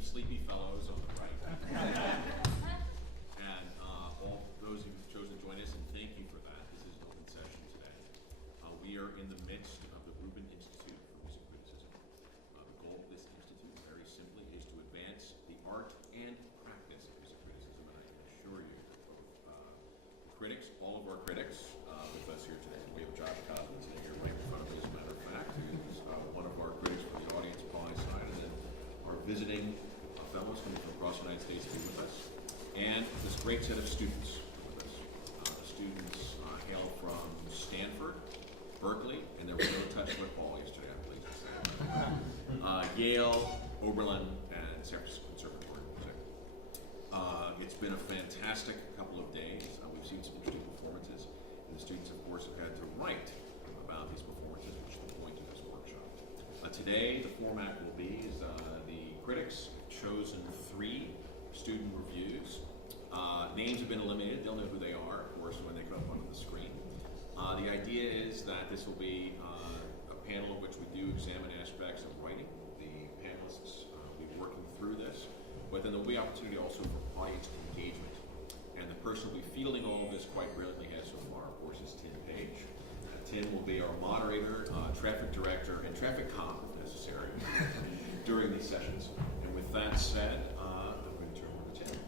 some sleepy fellows on the right. And all those who've chosen to join us, and thank you for that. This is an open session today. We are in the midst of the Rubin Institute for Music Criticism. The goal of this institute, very simply, is to advance the art and practice of music criticism, and I can assure you that both the critics, all of our critics, with us here today. We have Josh Cosman sitting here right in front of me, as a matter of fact, who's one of our critics from the audience, Paul's side, and then our visiting fellows coming from across the United States to be with us, and this great set of students with us. The students hail from Stanford, Berkeley, and there was no touch football yesterday, I'm pleased to say. Yale, Oberlin, and San Francisco Conservatory. It's been a fantastic couple of days. We've seen some interesting performances, and the students, of course, have had to write about these performances, which is the point of this workshop. Today, the format will be is the critics have chosen 3 student reviews. Names have been eliminated. They'll know who they are, of course, when they come up onto the screen. The idea is that this will be a panel in which we do examine aspects of writing. The panelists will be working through this, but then there'll be opportunity also for audience engagement. And the person who will be fielding all of this quite brilliantly has so far, of course, is Tim Page. Tim will be our moderator, traffic director, and traffic cop, if necessary, during these sessions. And with that said, I'm going to turn over to Tim.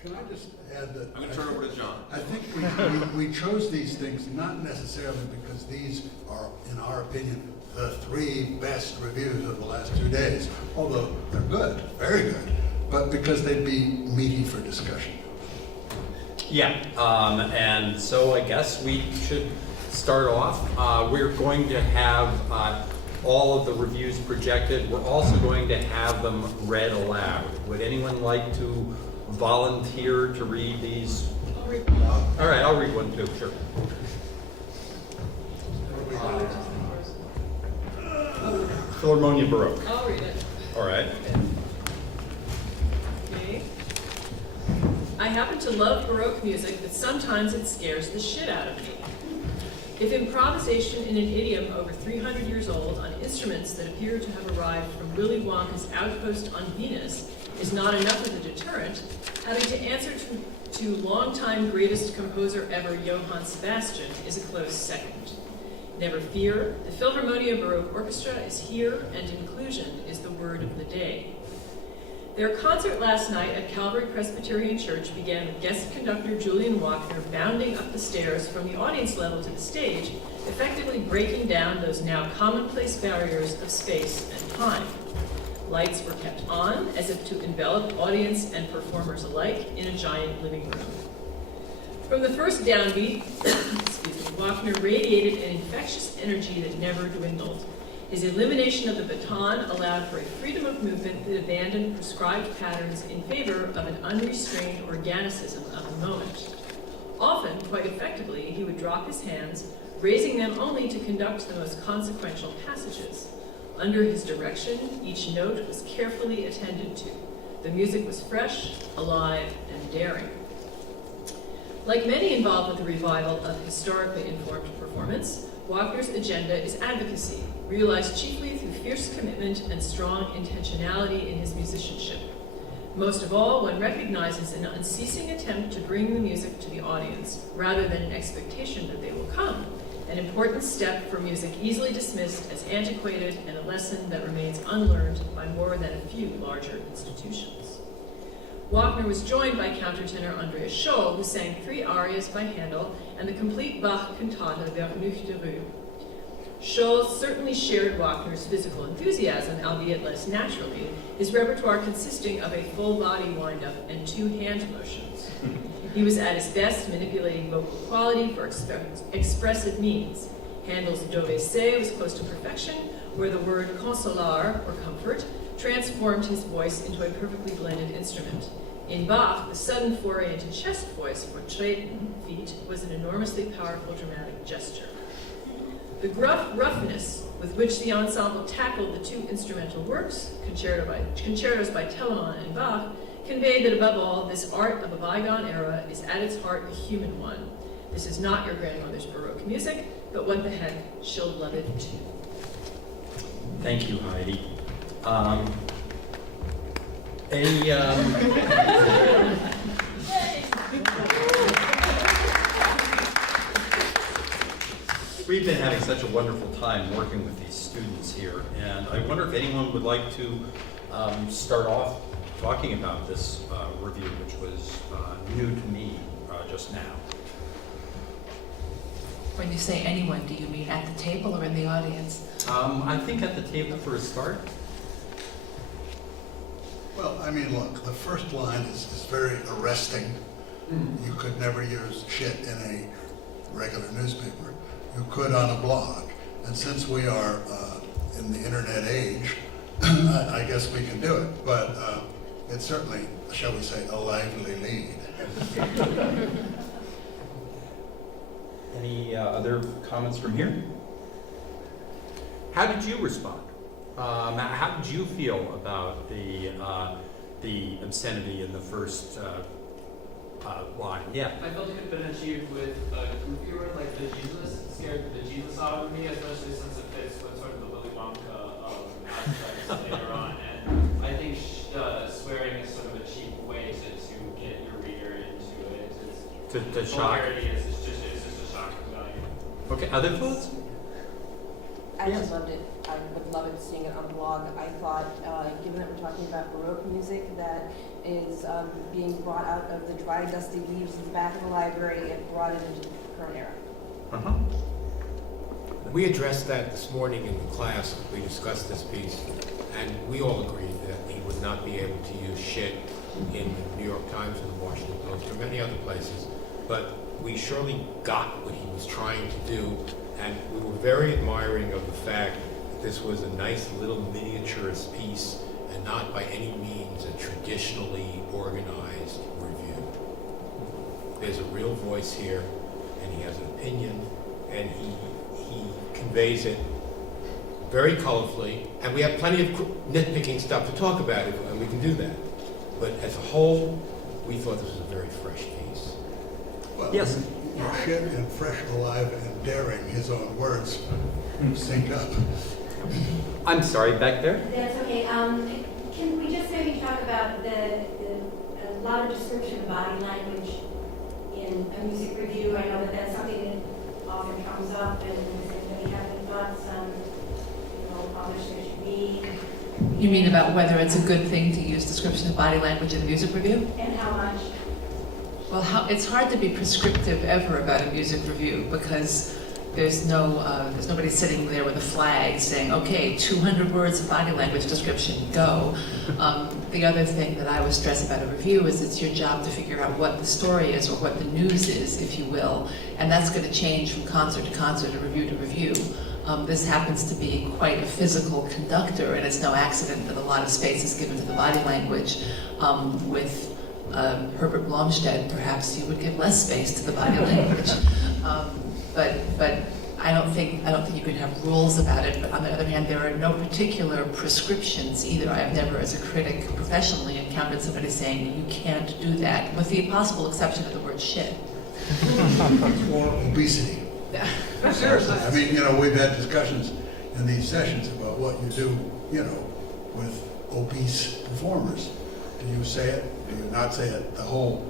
Can I just add that I'm going to turn over to John. I think we chose these things not necessarily because these are, in our opinion, the 3 best reviews of the last 2 days, although they're good, very good, but because they'd be meaty for discussion. Yeah, and so I guess we should start off. We're going to have all of the reviews projected. We're also going to have them read aloud. Would anyone like to volunteer to read these? I'll read one. All right, I'll read one too, sure. Philharmonia Baroque. I'll read it. All right. Okay. I happen to love Baroque music, but sometimes it scares the shit out of me. If improvisation in an idiom over 300 years old on instruments that appear to have arrived from Willy Wonka's outpost on Venus is not enough of a deterrent, having to answer to longtime greatest composer ever Johann Sebastian is a close second. Never fear, the Philharmonia Baroque Orchestra is here, and inclusion is the word of the day. Their concert last night at Calvary Presbyterian Church began with guest conductor Julian Wagner bounding up the stairs from the audience level to the stage, effectively breaking down those now commonplace barriers of space and time. Lights were kept on, as if to envelop audience and performers alike in a giant living room. From the first downbeat, Wagner radiated an infectious energy that never dwindled. His elimination of the baton allowed for a freedom of movement that abandoned prescribed patterns in favor of an unrestrained organicism of the moment. Often, quite effectively, he would drop his hands, raising them only to conduct the most consequential passages. Under his direction, each note was carefully attended to. The music was fresh, alive, and daring. Like many involved with the revival of historically informed performance, Wagner's agenda is advocacy, realized chiefly through fierce commitment and strong intentionality in his musicianship. Most of all, one recognizes an unceasing attempt to bring the music to the audience, rather than an expectation that they will come, an important step for music easily dismissed as antiquated and a lesson that remains unlearned by more than a few larger institutions. Wagner was joined by countertenor Andreas Scholl, who sang 3 arias by Handel and the complete Bach cantata Vernuch de Rue. Scholl certainly shared Wagner's physical enthusiasm, albeit less naturally, his repertoire consisting of a full body wind-up and 2 hand motions. He was at his best manipulating vocal quality for expressive means. Handel's Dove Se was close to perfection, where the word consolar, or comfort, transformed his voice into a perfectly blended instrument. In Bach, the sudden foray into chest voice, or treten, feet, was an enormously powerful dramatic gesture. The gruff roughness with which the ensemble tackled the 2 instrumental works, concertos by Telemann and Bach, conveyed that above all, this art of a bygone era is at its heart a human one. This is not your grandmother's Baroque music, but what the heck, she'll love it too. Thank you, Heidi. Any, we've been having such a wonderful time working with these students here, and I wonder if anyone would like to start off talking about this review, which was new to me just now. When you say anyone, do you mean at the table or in the audience? I think at the table for a start. Well, I mean, look, the first line is very arresting. You could never use shit in a regular newspaper. You could on a blog. And since we are in the internet age, I guess we can do it. But it's certainly, shall we say, a lively lead. Any other comments from here? How did you respond? How did you feel about the obscenity in the first line? Yeah. I felt it had been achieved with a goofy word like the Jesus, scared the Jesus out of me, especially since it fits with sort of the Willy Wonka aspects later on. And I think swearing is sort of a cheap way to get your reader into it. To shock. Vulgarity is just a shocking value. Okay, other thoughts? I just loved it. I would love it seeing it on the blog. I thought, given that we're talking about Baroque music that is being brought out of the dry, dusty leaves in the back of the library, it brought it into the current era. Uh-huh. We addressed that this morning in class. We discussed this piece, and we all agreed that we would not be able to use shit in the New York Times or the Washington Post or many other places. But we surely got what he was trying to do, and we were very admiring of the fact that this was a nice little miniaturist piece and not by any means a traditionally organized review. There's a real voice here, and he has an opinion, and he conveys it very colorfully, and we have plenty of nitpicking stuff to talk about, and we can do that. But as a whole, we thought this was a very fresh piece. Well, Yes. Shit and fresh, alive, and daring, his own words, sync up. I'm sorry, back there? That's okay. Can we just maybe talk about a lot of description of body language in a music review? I know that that's something that often comes up, and does anybody have any thoughts on, how much there should be? You mean about whether it's a good thing to use description of body language in a music review? And how much? Well, it's hard to be prescriptive ever about a music review because there's nobody sitting there with a flag saying, okay, 200 words of body language description, go. The other thing that I would stress about a review is it's your job to figure out what the story is or what the news is, if you will, and that's going to change from concert to concert and review to review. This happens to be quite a physical conductor, and it's no accident that a lot of space is given to the body language. With Herbert Blomstedt, perhaps you would give less space to the body language. But I don't think you can have rules about it. But on the other hand, there are no particular prescriptions either. I have never, as a critic, professionally encountered somebody saying you can't do that, with the possible exception of the word shit. Or obesity. Seriously, I mean, we've had discussions in these sessions about what you do, with obese performers. Do you say it? Do you not say it? The whole,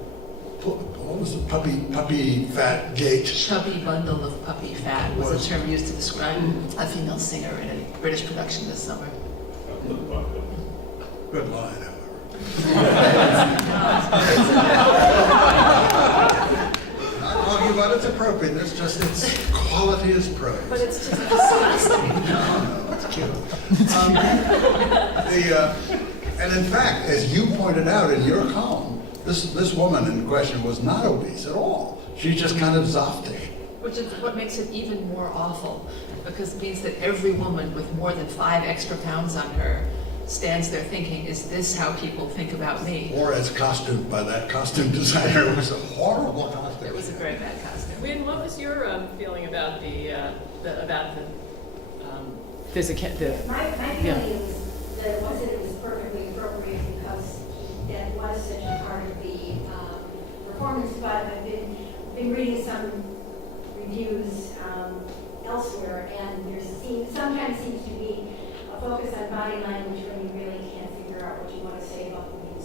what was the puppy fat gait? Chubby bundle of puppy fat was a term used to describe a female singer in a British production this summer. Good line, however. Not talking about it's appropriate, it's just its quality is praise. But it's just disgusting. No, it's cute. And in fact, as you pointed out in your column, this woman in question was not obese at all. She's just kind of zoftig. Which is what makes it even more awful, because it means that every woman with more than 5 extra pounds on her stands there thinking, is this how people think about me? Or as costumed by that costume designer. It was a horrible costume. It was a very bad costume. Wynn, what was your feeling about the physical? My feeling is that it was perfectly appropriate because that was such a part of the performance. But I've been reading some reviews elsewhere, and sometimes seems to be a focus on body language when you really can't figure out what you want to say about the music.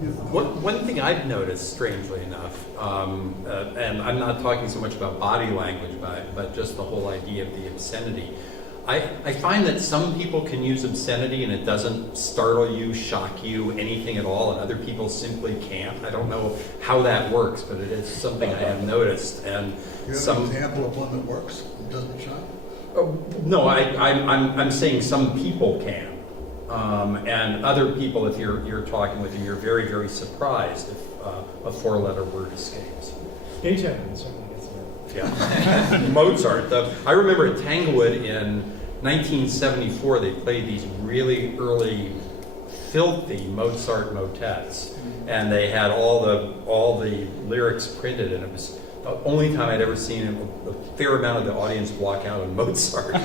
One thing I've noticed, strangely enough, and I'm not talking so much about body language, but just the whole idea of the obscenity. I find that some people can use obscenity and it doesn't startle you, shock you, anything at all, and other people simply can't. I don't know how that works, but it is something I have noticed. And You have an example of one that works and doesn't shock? No, I'm saying some people can. And other people, if you're talking with them, you're very, very surprised if a four-letter word escapes. Beethoven certainly gets it. Yeah. Mozart. I remember at Tanglewood in 1974, they played these really early, filthy Mozart motets, and they had all the lyrics printed, and it was the only time I'd ever seen a fair amount of the audience walk out on Mozart. You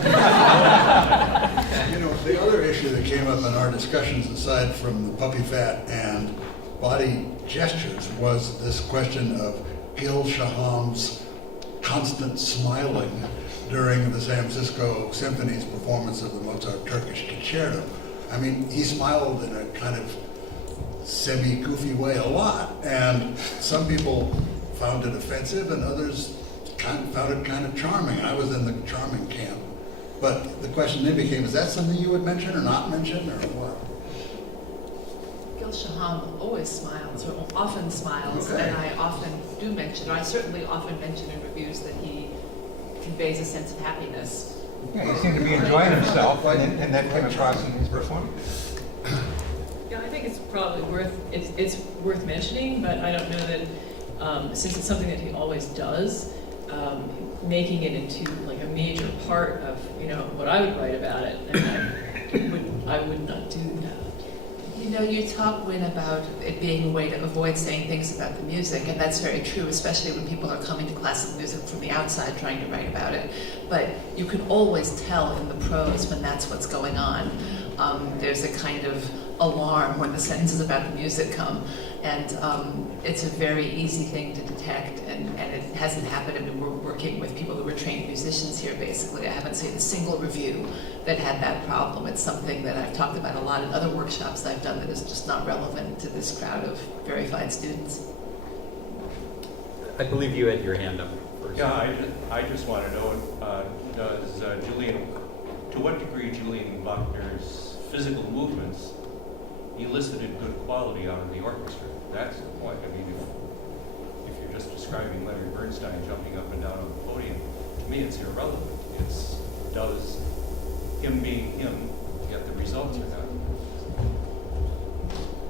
know, the other issue that came up in our discussions, aside from the puppy fat and body gestures, was this question of Gil Shaham's constant smiling during the San Francisco Symphony's performance of the Mozart Turkish Concerto. I mean, he smiled in a kind of semi-goofy way a lot, and some people found it offensive and others found it kind of charming. I was in the charming camp. But the question then became, is that something you would mention or not mention, or what? Gil Shaham always smiles, or often smiles, Okay. and I often do mention, or I certainly often mention in reviews that he conveys a sense of happiness. Yeah, he seemed to be enjoying himself, and that came across in his performance. Yeah, I think it's probably it's worth mentioning, but I don't know that since it's something that he always does, making it into like a major part of what I would write about it, and I would not do that. You know, you talk, Wynn, about it being a way to avoid saying things about the music, and that's very true, especially when people are coming to classical music from the outside trying to write about it. But you can always tell in the prose when that's what's going on. There's a kind of alarm when the sentences about the music come, and it's a very easy thing to detect, and it hasn't happened. I mean, we're working with people who are trained musicians here, basically. I haven't seen a single review that had that problem. It's something that I've talked about a lot in other workshops I've done that is just not relevant to this crowd of very fine students. I believe you had your hand up first. Yeah, I just want to know, does to what degree Julian Bachner's physical movements elicited good quality out of the orchestra? That's the point. I mean, if you're just describing Leonard Bernstein jumping up and down on the podium, to me it's irrelevant. It's does him being him get the results or not?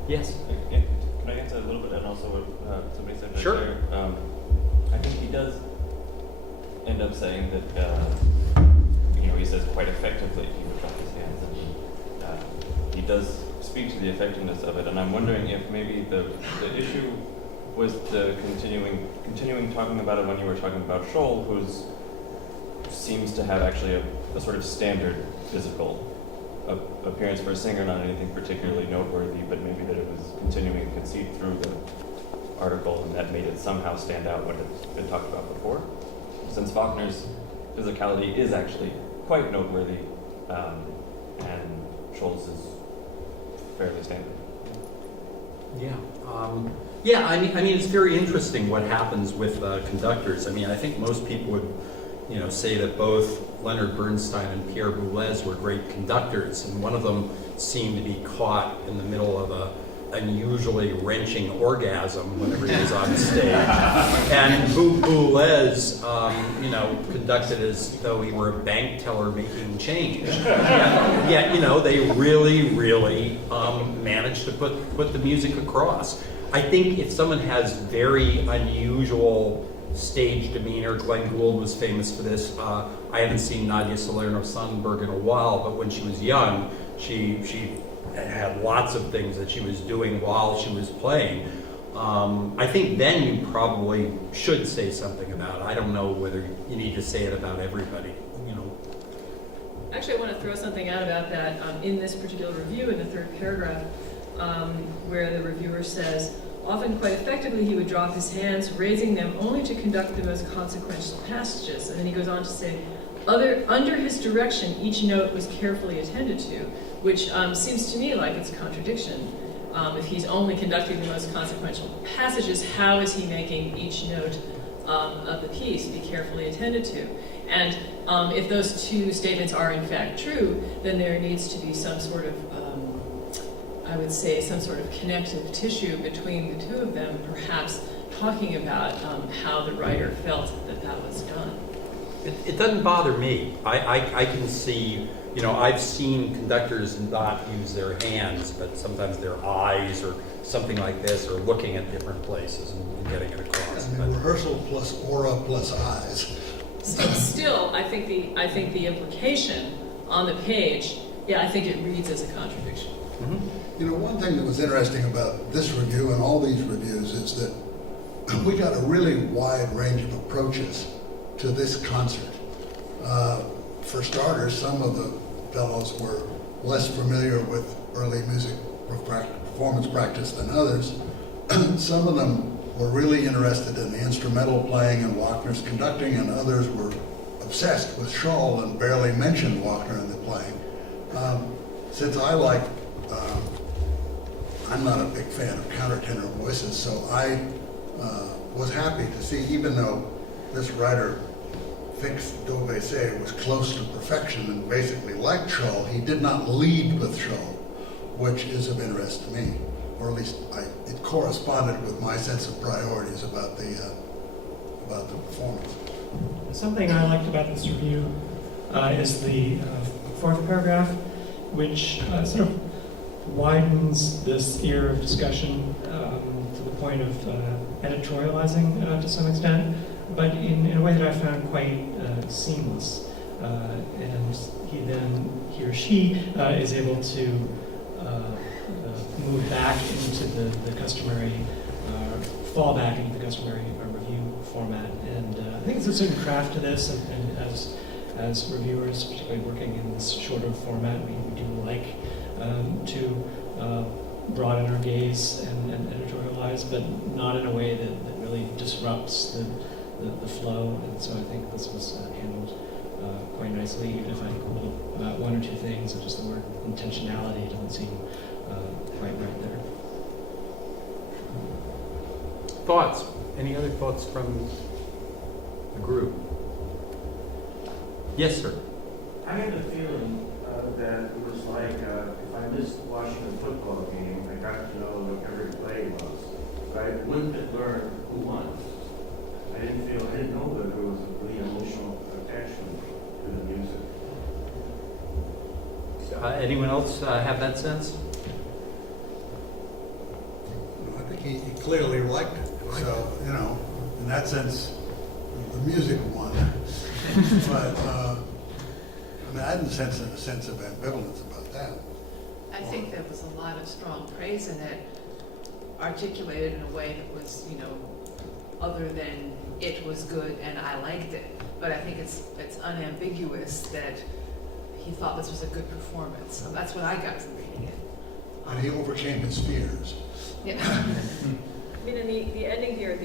Yes. Can I answer a little bit, and also what somebody said right Sure. there? I think he does end up saying that, he says quite effectively he would drop his hands, and he does speak to the effectiveness of it, and I'm wondering if maybe the issue was the continuing talking about it when you were talking about Scholl, who seems to have actually a sort of standard physical appearance for a singer, not anything particularly noteworthy, but maybe that it was continuing to concede through the article, and that made it somehow stand out when it's been talked about before. Since Faulkner's physicality is actually quite noteworthy, and Scholl's is fairly standard. Yeah. I mean, it's very interesting what happens with conductors. I mean, I think most people would, say that both Leonard Bernstein and Pierre Boulez were great conductors, and one of them seemed to be caught in the middle of a unusually wrenching orgasm whenever he was on stage. And Boulez, conducted as though he were a bank teller making change. Yet, they really, really managed to put the music across. I think if someone has very unusual stage demeanor, Glenn Gould was famous for this. I haven't seen Nadia Salerno-Sonnenberg in a while, but when she was young, she had lots of things that she was doing while she was playing. I think then you probably should say something about it. I don't know whether you need to say it about everybody. Actually, I want to throw something out about that in this particular review, in the third paragraph, where the reviewer says, often quite effectively he would drop his hands, raising them only to conduct the most consequential passages. And then he goes on to say, under his direction, each note was carefully attended to, which seems to me like it's a contradiction. If he's only conducting the most consequential passages, how is he making each note of the piece be carefully attended to? And if those two statements are in fact true, then there needs to be some sort of, I would say, some sort of connective tissue between the two of them, perhaps talking about how the writer felt that that was done. It doesn't bother me. I can see, you know, I've seen conductors not use their hands, but sometimes their eyes or something like this, or looking at different places and getting it across. I mean, rehearsal plus aura plus eyes. Still, I think the implication on the page, yeah, I think it reads as a contradiction. Mm-hmm. You know, one thing that was interesting about this review and all these reviews is that we got a really wide range of approaches to this concert. For starters, some of the fellows were less familiar with early music performance practice than others. Some of them were really interested in the instrumental playing and Wagner's conducting, and others were obsessed with Scholl and barely mentioned Wagner in the playing. Since I like, I'm not a big fan of countertenor voices, so I was happy to see, even though this writer thinks Dovese was close to perfection and basically liked Scholl, he did not lead with Scholl, which is of interest to me, or at least it corresponded with my sense of priorities about the performance. Something I liked about this review is the fourth paragraph, which sort of widens the sphere of discussion to the point of editorializing to some extent, but in a way that I found quite seamless. And he or she is able to move back into the customary, fall back into the customary review format. And I think it's a certain craft to this, and as reviewers, particularly working in this shorter format, we do like to broaden our gaze and editorialize, but not in a way that really disrupts the flow. And so I think this was handled quite nicely, even if I think one or two things, such as the word intentionality doesn't seem quite right there. Thoughts? Any other thoughts from the group? Yes, sir. I had the feeling that it was like if I missed watching a football game, I got to know what every play was, but I wouldn't have learned who won. I didn't know that there was a really emotional attachment to the music. Anyone else have that sense? I think he clearly liked it. So, you know, in that sense, the music won. But I didn't sense a sense of ambivalence about that. I think there was a lot of strong praise in it, articulated in a way that was, you know, other than it was good and I liked it. But I think it's unambiguous that he thought this was a good performance. So that's what I got from reading it. And he overcame his fears. Yeah. I mean, in the ending here,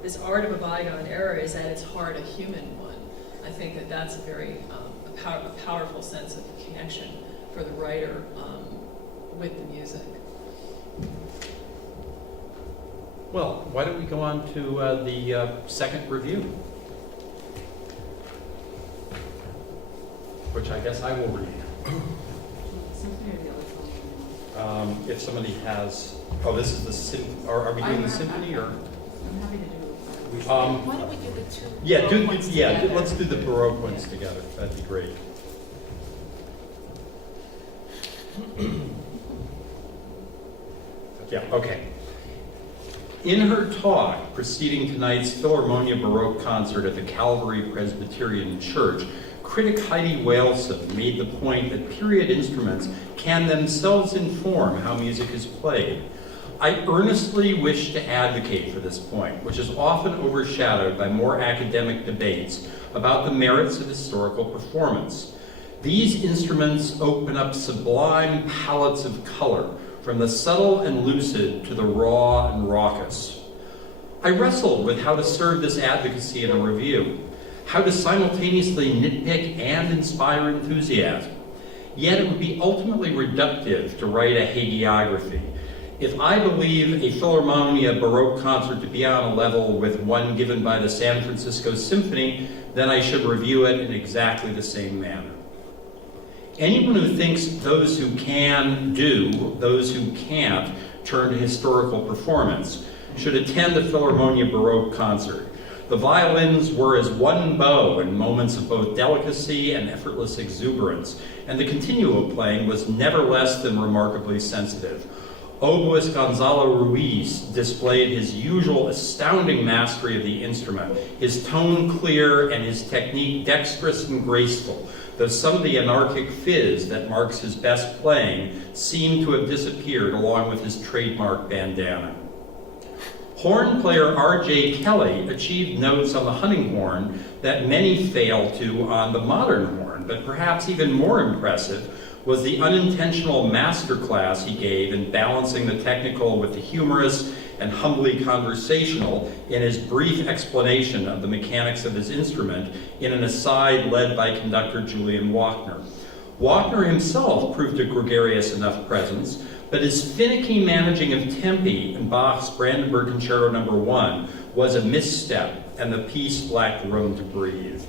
this art of a bygone era is at its heart a human one. I think that that's a very a powerful sense of connection for the writer with the music. Well, why don't we go on to the second review, which I guess I will read. If somebody has, this is the are we doing the symphony or? I'm happy to do it. Why don't we do the two? Yeah, let's do the Baroque ones together. That'd be great. Yeah, okay. In her talk preceding tonight's Philharmonia Baroque concert at the Calvary Presbyterian Church, critic Heidi Waleson made the point that period instruments can themselves inform how music is played. I earnestly wish to advocate for this point, which is often overshadowed by more academic debates about the merits of historical performance. These instruments open up sublime palettes of color, from the subtle and lucid to the raw and raucous. I wrestled with how to serve this advocacy in a review, how to simultaneously nitpick and inspire enthusiasm. Yet it would be ultimately reductive to write a hagiography. If I believe a Philharmonia Baroque concert to be on a level with one given by the San Francisco Symphony, then I should review it in exactly the same manner. Anyone who thinks those who can do, those who can't turn to historical performance, should attend the Philharmonia Baroque concert. The violins were as one bow in moments of both delicacy and effortless exuberance, and the continuo playing was never less than remarkably sensitive. Oboist Gonzalo Ruiz displayed his usual astounding mastery of the instrument, his tone clear and his technique dexterous and graceful, though some of the anarchic fizz that marks his best playing seemed to have disappeared along with his trademark bandana. Horn player R.J. Kelly achieved notes on the hunting horn that many fail to on the modern horn, but perhaps even more impressive was the unintentional masterclass he gave in balancing the technical with the humorous and humbly conversational in his brief explanation of the mechanics of his instrument in an aside led by conductor Julian Wagner. Wagner himself proved a gregarious enough presence, but his finicky managing of tempi in Bach's Brandenburg Concerto No. 1 was a misstep, and the piece lacked room to breathe.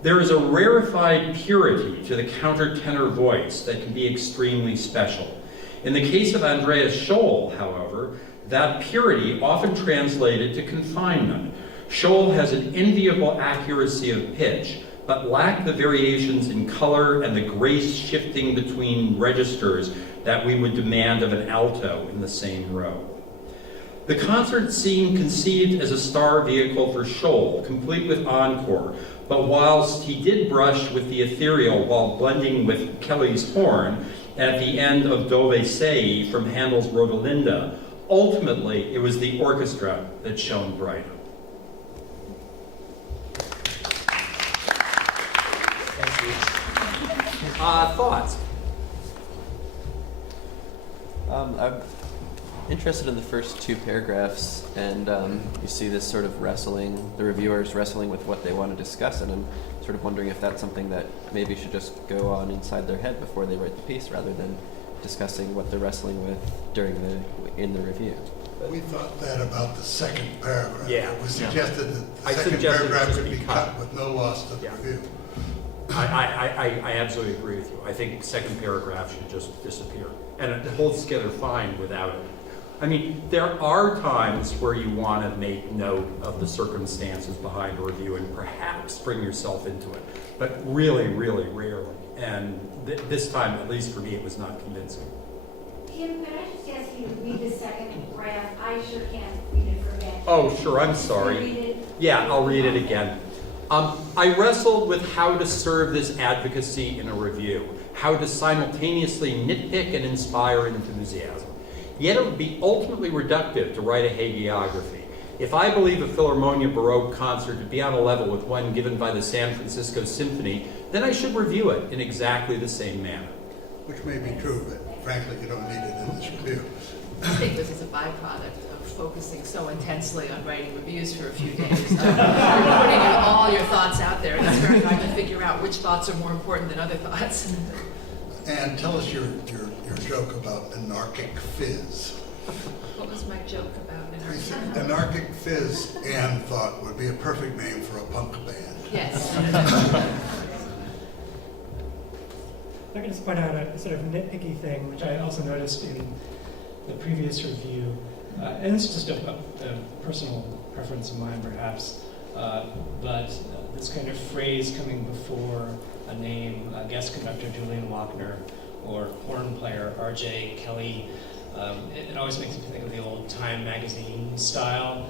There is a rarefied purity to the countertenor voice that can be extremely special. In the case of Andreas Scholl, however, that purity often translated to confinement. Scholl has an enviable accuracy of pitch, but lacked the variations in color and the grace shifting between registers that we would demand of an alto in the same row. The concert seemed conceived as a star vehicle for Scholl, complete with encore, but whilst he did brush with the ethereal while blending with Kelly's horn at the end of Dove Sei from Handel's Rodelinda, ultimately it was the orchestra that shone brighter. Thoughts? I'm interested in the first two paragraphs, and you see this sort of wrestling, the reviewers wrestling with what they want to discuss, and I'm sort of wondering if that's something that maybe should just go on inside their head before they write the piece, rather than discussing what they're wrestling with in the review. We thought that about the second paragraph. Yeah. It was suggested that the I second suggested paragraph it could should be be cut cut. with no loss to the Yeah. review. I absolutely agree with you. I think second paragraph should just disappear. And it holds together fine without it. I mean, there are times where you want to make note of the circumstances behind a review and perhaps bring yourself into it, but really, really rarely. And this time, at least for me, it was not convincing. Tim, could I just ask you to read the second graph? I sure can't read it from that. Oh, sure, I'm Can you sorry. read it? Yeah, I'll read it again. I wrestled with how to serve this advocacy in a review, how to simultaneously nitpick and inspire enthusiasm. Yet it would be ultimately reductive to write a hagiography. If I believe a Philharmonia Baroque concert to be on a level with one given by the San Francisco Symphony, then I should review it in exactly the same manner. Which may be true, but frankly, you don't need it in this review. I think this is a byproduct of focusing so intensely on writing reviews for a few days. You're putting all your thoughts out there, and it's very hard to figure out which thoughts are more important than other thoughts. And tell us your joke about anarchic fizz. What was my joke about Anarchic fizz, Anne thought, would be a perfect name for a punk band. Yes. I can just point out a sort of nitpicky thing, which I also noticed in the previous review, and it's just a personal preference of mine, perhaps, but this kind of phrase coming before a name, guest conductor Julian Wagner, or horn player R.J. Kelly, it always makes me think of the old Time magazine style.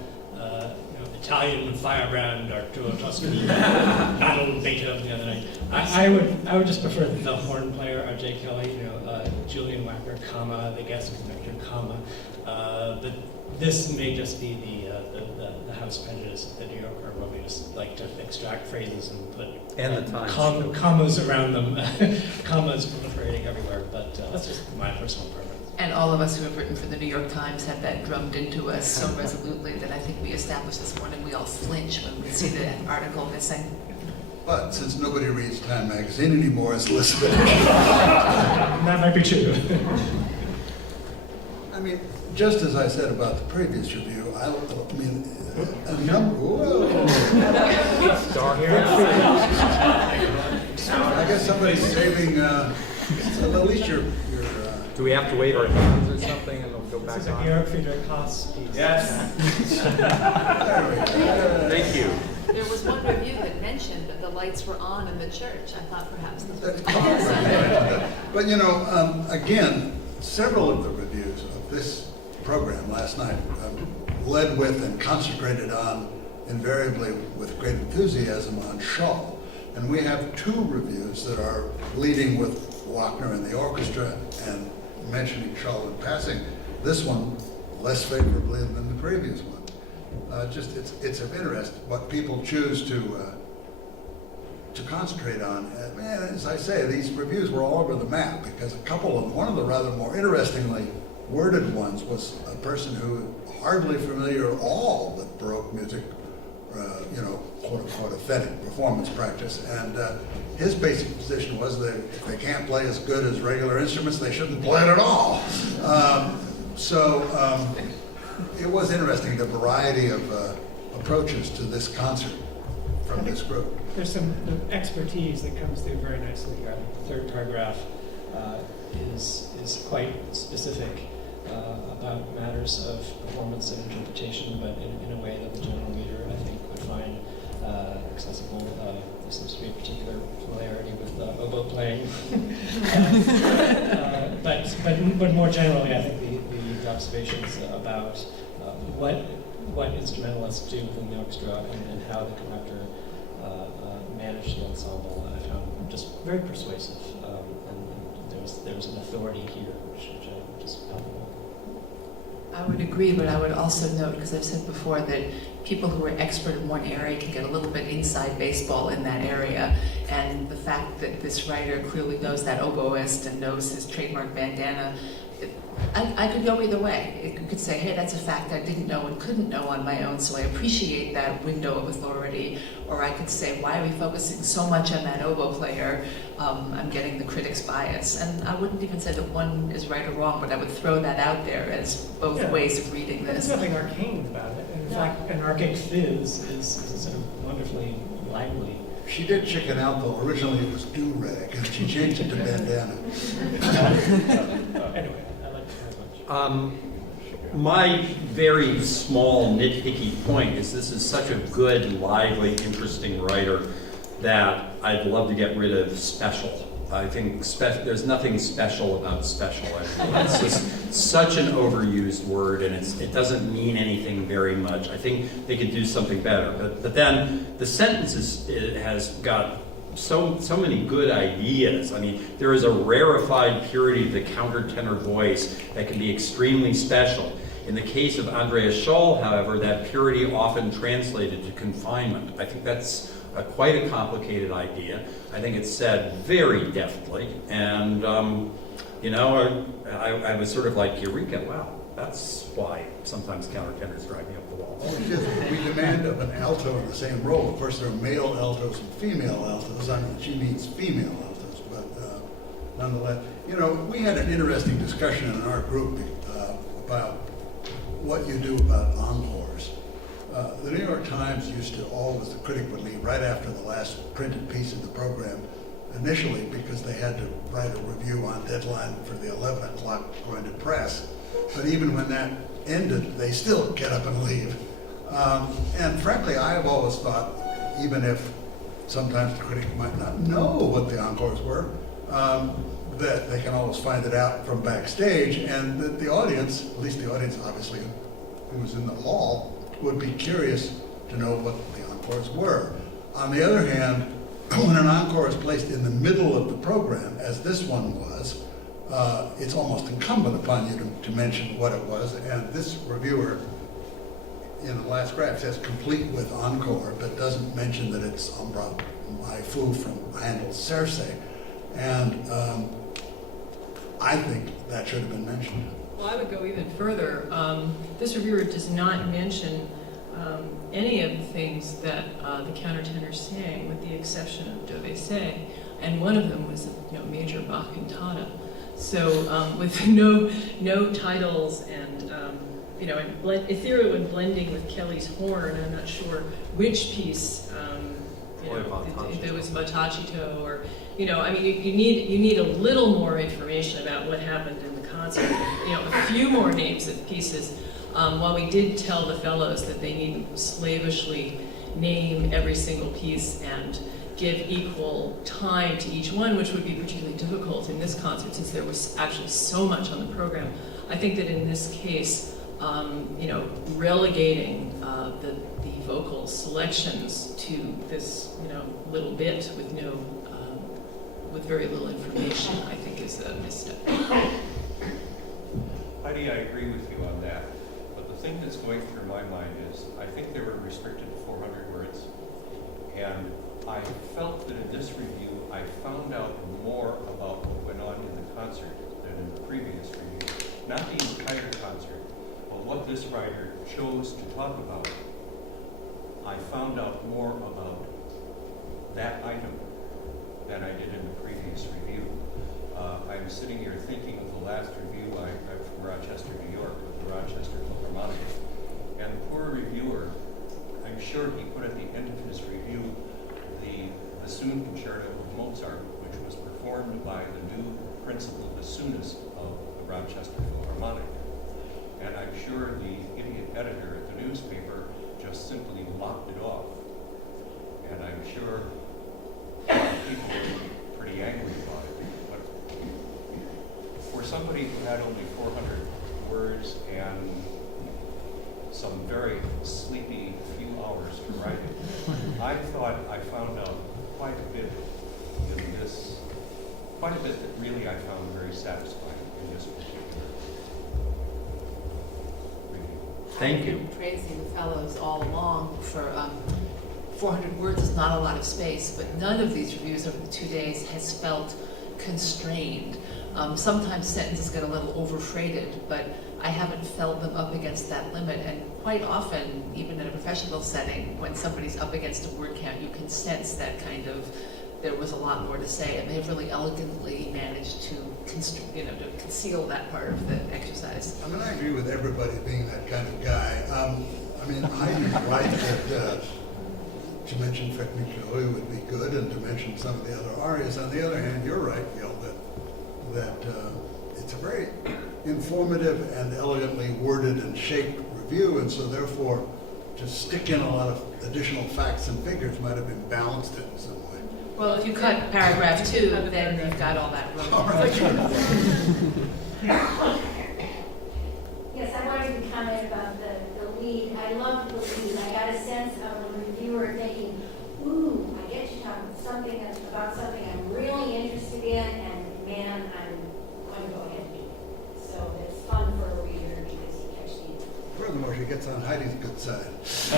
Italian firebrand Arturo Toscanini battled Beethoven the other night. I would just prefer the horn player R.J. Kelly, Julian Wagner, comma, the guest conductor, comma. But this may just be the house prejudice of the New Yorker, where we just like to extract phrases and put commas around them, commas proliferating everywhere. But that's just my personal preference. And all of us who have written for the New York Times have that drummed into us so resolutely that I think we established this morning we all flinch when we see the article missing. But since nobody reads Time magazine anymore, it's listed. That might be true. I mean, just as I said about the previous review, I mean, a number, whoa. I guess somebody's saving, at least your Do we have to wave our hands or something and it'll go back This is a on? Georg Friedrich Haas piece. Yes. Thank you. There was one review that mentioned that the lights were on in the church. I thought perhaps. But you know, again, several of the reviews of this program last night led with and concentrated on, invariably with great enthusiasm, on Shaw. And we have two reviews that are leading with Wagner and the orchestra and mentioning Shaw in passing. This one less favorably than the previous one. Just it's of interest what people choose to concentrate on. Man, as I say, these reviews were all over the map because a couple of them, one of the rather more interestingly worded ones was a person who hardly familiar at all with Baroque music, you know, quote unquote authentic performance practice. And his basic position was that if they can't play as good as regular instruments, they shouldn't play it at all. It was interesting, the variety of approaches to this concert from this group. There's some expertise that comes through very nicely here. The third paragraph is quite specific about matters of performance and interpretation, but in a way that the general reader, I think, would find accessible. There seems to be a particular familiarity with oboe playing. But more generally, I think the observations about what instrumentalists do within the orchestra and how the conductor managed the ensemble, I found just very persuasive. And there was an authority here, which I just palpable. I would agree, but I would also note, because I've said before, that people who are expert in one area can get a little bit inside baseball in that area, and the fact that this writer clearly knows that oboist and knows his trademark bandana, I could go either way. You could say, hey, that's a fact I didn't know and couldn't know on my own, so I appreciate that window of authority. Or I could say, why are we focusing so much on that oboe player? I'm getting the critic's bias. And I wouldn't even say that one is right or wrong, but I would throw that out there as both ways of reading this. There's nothing arcane about it. In fact, an arcade fizz is sort of wonderfully lively. She did chicken out though. Originally it was do-rag, and she changed it to bandana. Anyway, I like it very much. My very small nitpicky point is this is such a good, lively, interesting writer that I'd love to get rid of special. I think there's nothing special about special. It's just such an overused word, and it doesn't mean anything very much. I think they could do something better. But then the sentence has got so many good ideas. I mean, there is a rarefied purity of the countertenor voice that can be extremely special. In the case of Andreas Scholl, however, that purity often translated to confinement. I think that's quite a complicated idea. I think it's said very deftly, and you know, I was sort of like, Eureka, wow, that's why sometimes countertenors drive me up the wall. Well, we demand of an alto in the same role. Of course, there are male altos and female altos. I mean, she means female altos, but nonetheless, you know, we had an interesting discussion in our group about what you do about encores. The New York Times used to always, the critic would leave right after the last printed piece of the program, initially because they had to write a review on deadline for the 11 o'clock going to press. But even when that ended, they still get up and leave. And frankly, I've always thought, even if sometimes the critic might not know what the encores were, that they can always find it out from backstage, and that the audience, at least the audience obviously who was in the hall, would be curious to know what the encores were. On the other hand, when an encore is placed in the middle of the program, as this one was, it's almost incumbent upon you to mention what it was, and this reviewer in the last graph says complete with encore, but doesn't mention that it's Ombra My Fou from Handel's Circe, and I think that should have been mentioned. Well, I would go even further. This reviewer does not mention any of the things that the countertenor sang, with the exception of Do They Say, and one of them was a major Bach cantata. So with no titles and and ethereal and blending with Kelly's horn, I'm not sure which piece. If it was Matachito or you need a little more information about what happened in the concert. A few more names of pieces. While we did tell the fellows that they need to slavishly name every single piece and give equal time to each one, which would be particularly difficult in this concert since there was actually so much on the program. I think that in this case, relegating the vocal selections to this, little bit with with very little information, I think is a misstep. Heidi, I agree with you on that. But the thing that's going through my mind is, I think they were restricted to 400 words. And I felt that in this review, I found out more about what went on in the concert than in the previous review. Not the entire concert, but what this writer chose to talk about. I found out more about that item than I did in the previous review. I'm sitting here thinking of the last review I'm from Rochester, New York, with the Rochester Philharmonic. And the poor reviewer, I'm sure he put at the end of his review the bassoon concerto of Mozart, which was performed by the new principal bassoonist of the Rochester Philharmonic. And I'm sure the idiot editor at the newspaper just simply lopped it off. And I'm sure people were pretty angry about it. But for somebody who had only 400 words and some very sleepy few hours to write it, I thought I found out quite a bit in this, quite a bit that really I found very satisfying in this particular review. Thank you. I've been praising the fellows all along for 400 words is not a lot of space, but none of these reviews over the 2 days has felt constrained. Sometimes sentences get a little overfreighted, but I haven't felt them up against that limit. And quite often, even in a professional setting, when somebody's up against a word count, you can sense that kind of, there was a lot more to say, and they've really elegantly managed to to conceal that part of the exercise. I agree with everybody being that kind of guy. Heidi's right that to mention Fek Michoi would be good, and to mention some of the other arias. On the other hand, you're right, Gil, that it's a very informative and elegantly worded and shaped review, and so therefore to stick in a lot of additional facts and figures might have been balanced in some way. Well, if you cut paragraph 2, then you've got all that room. All right. Yes, I wanted to comment about the lead. I loved the lead. I got a sense of the reviewer thinking, ooh, I get you talking about something I'm really interested in, and man, I'm going to go ahead and read it. So it's fun for a reader because you catch the. Furthermore, she gets on Heidi's good side. I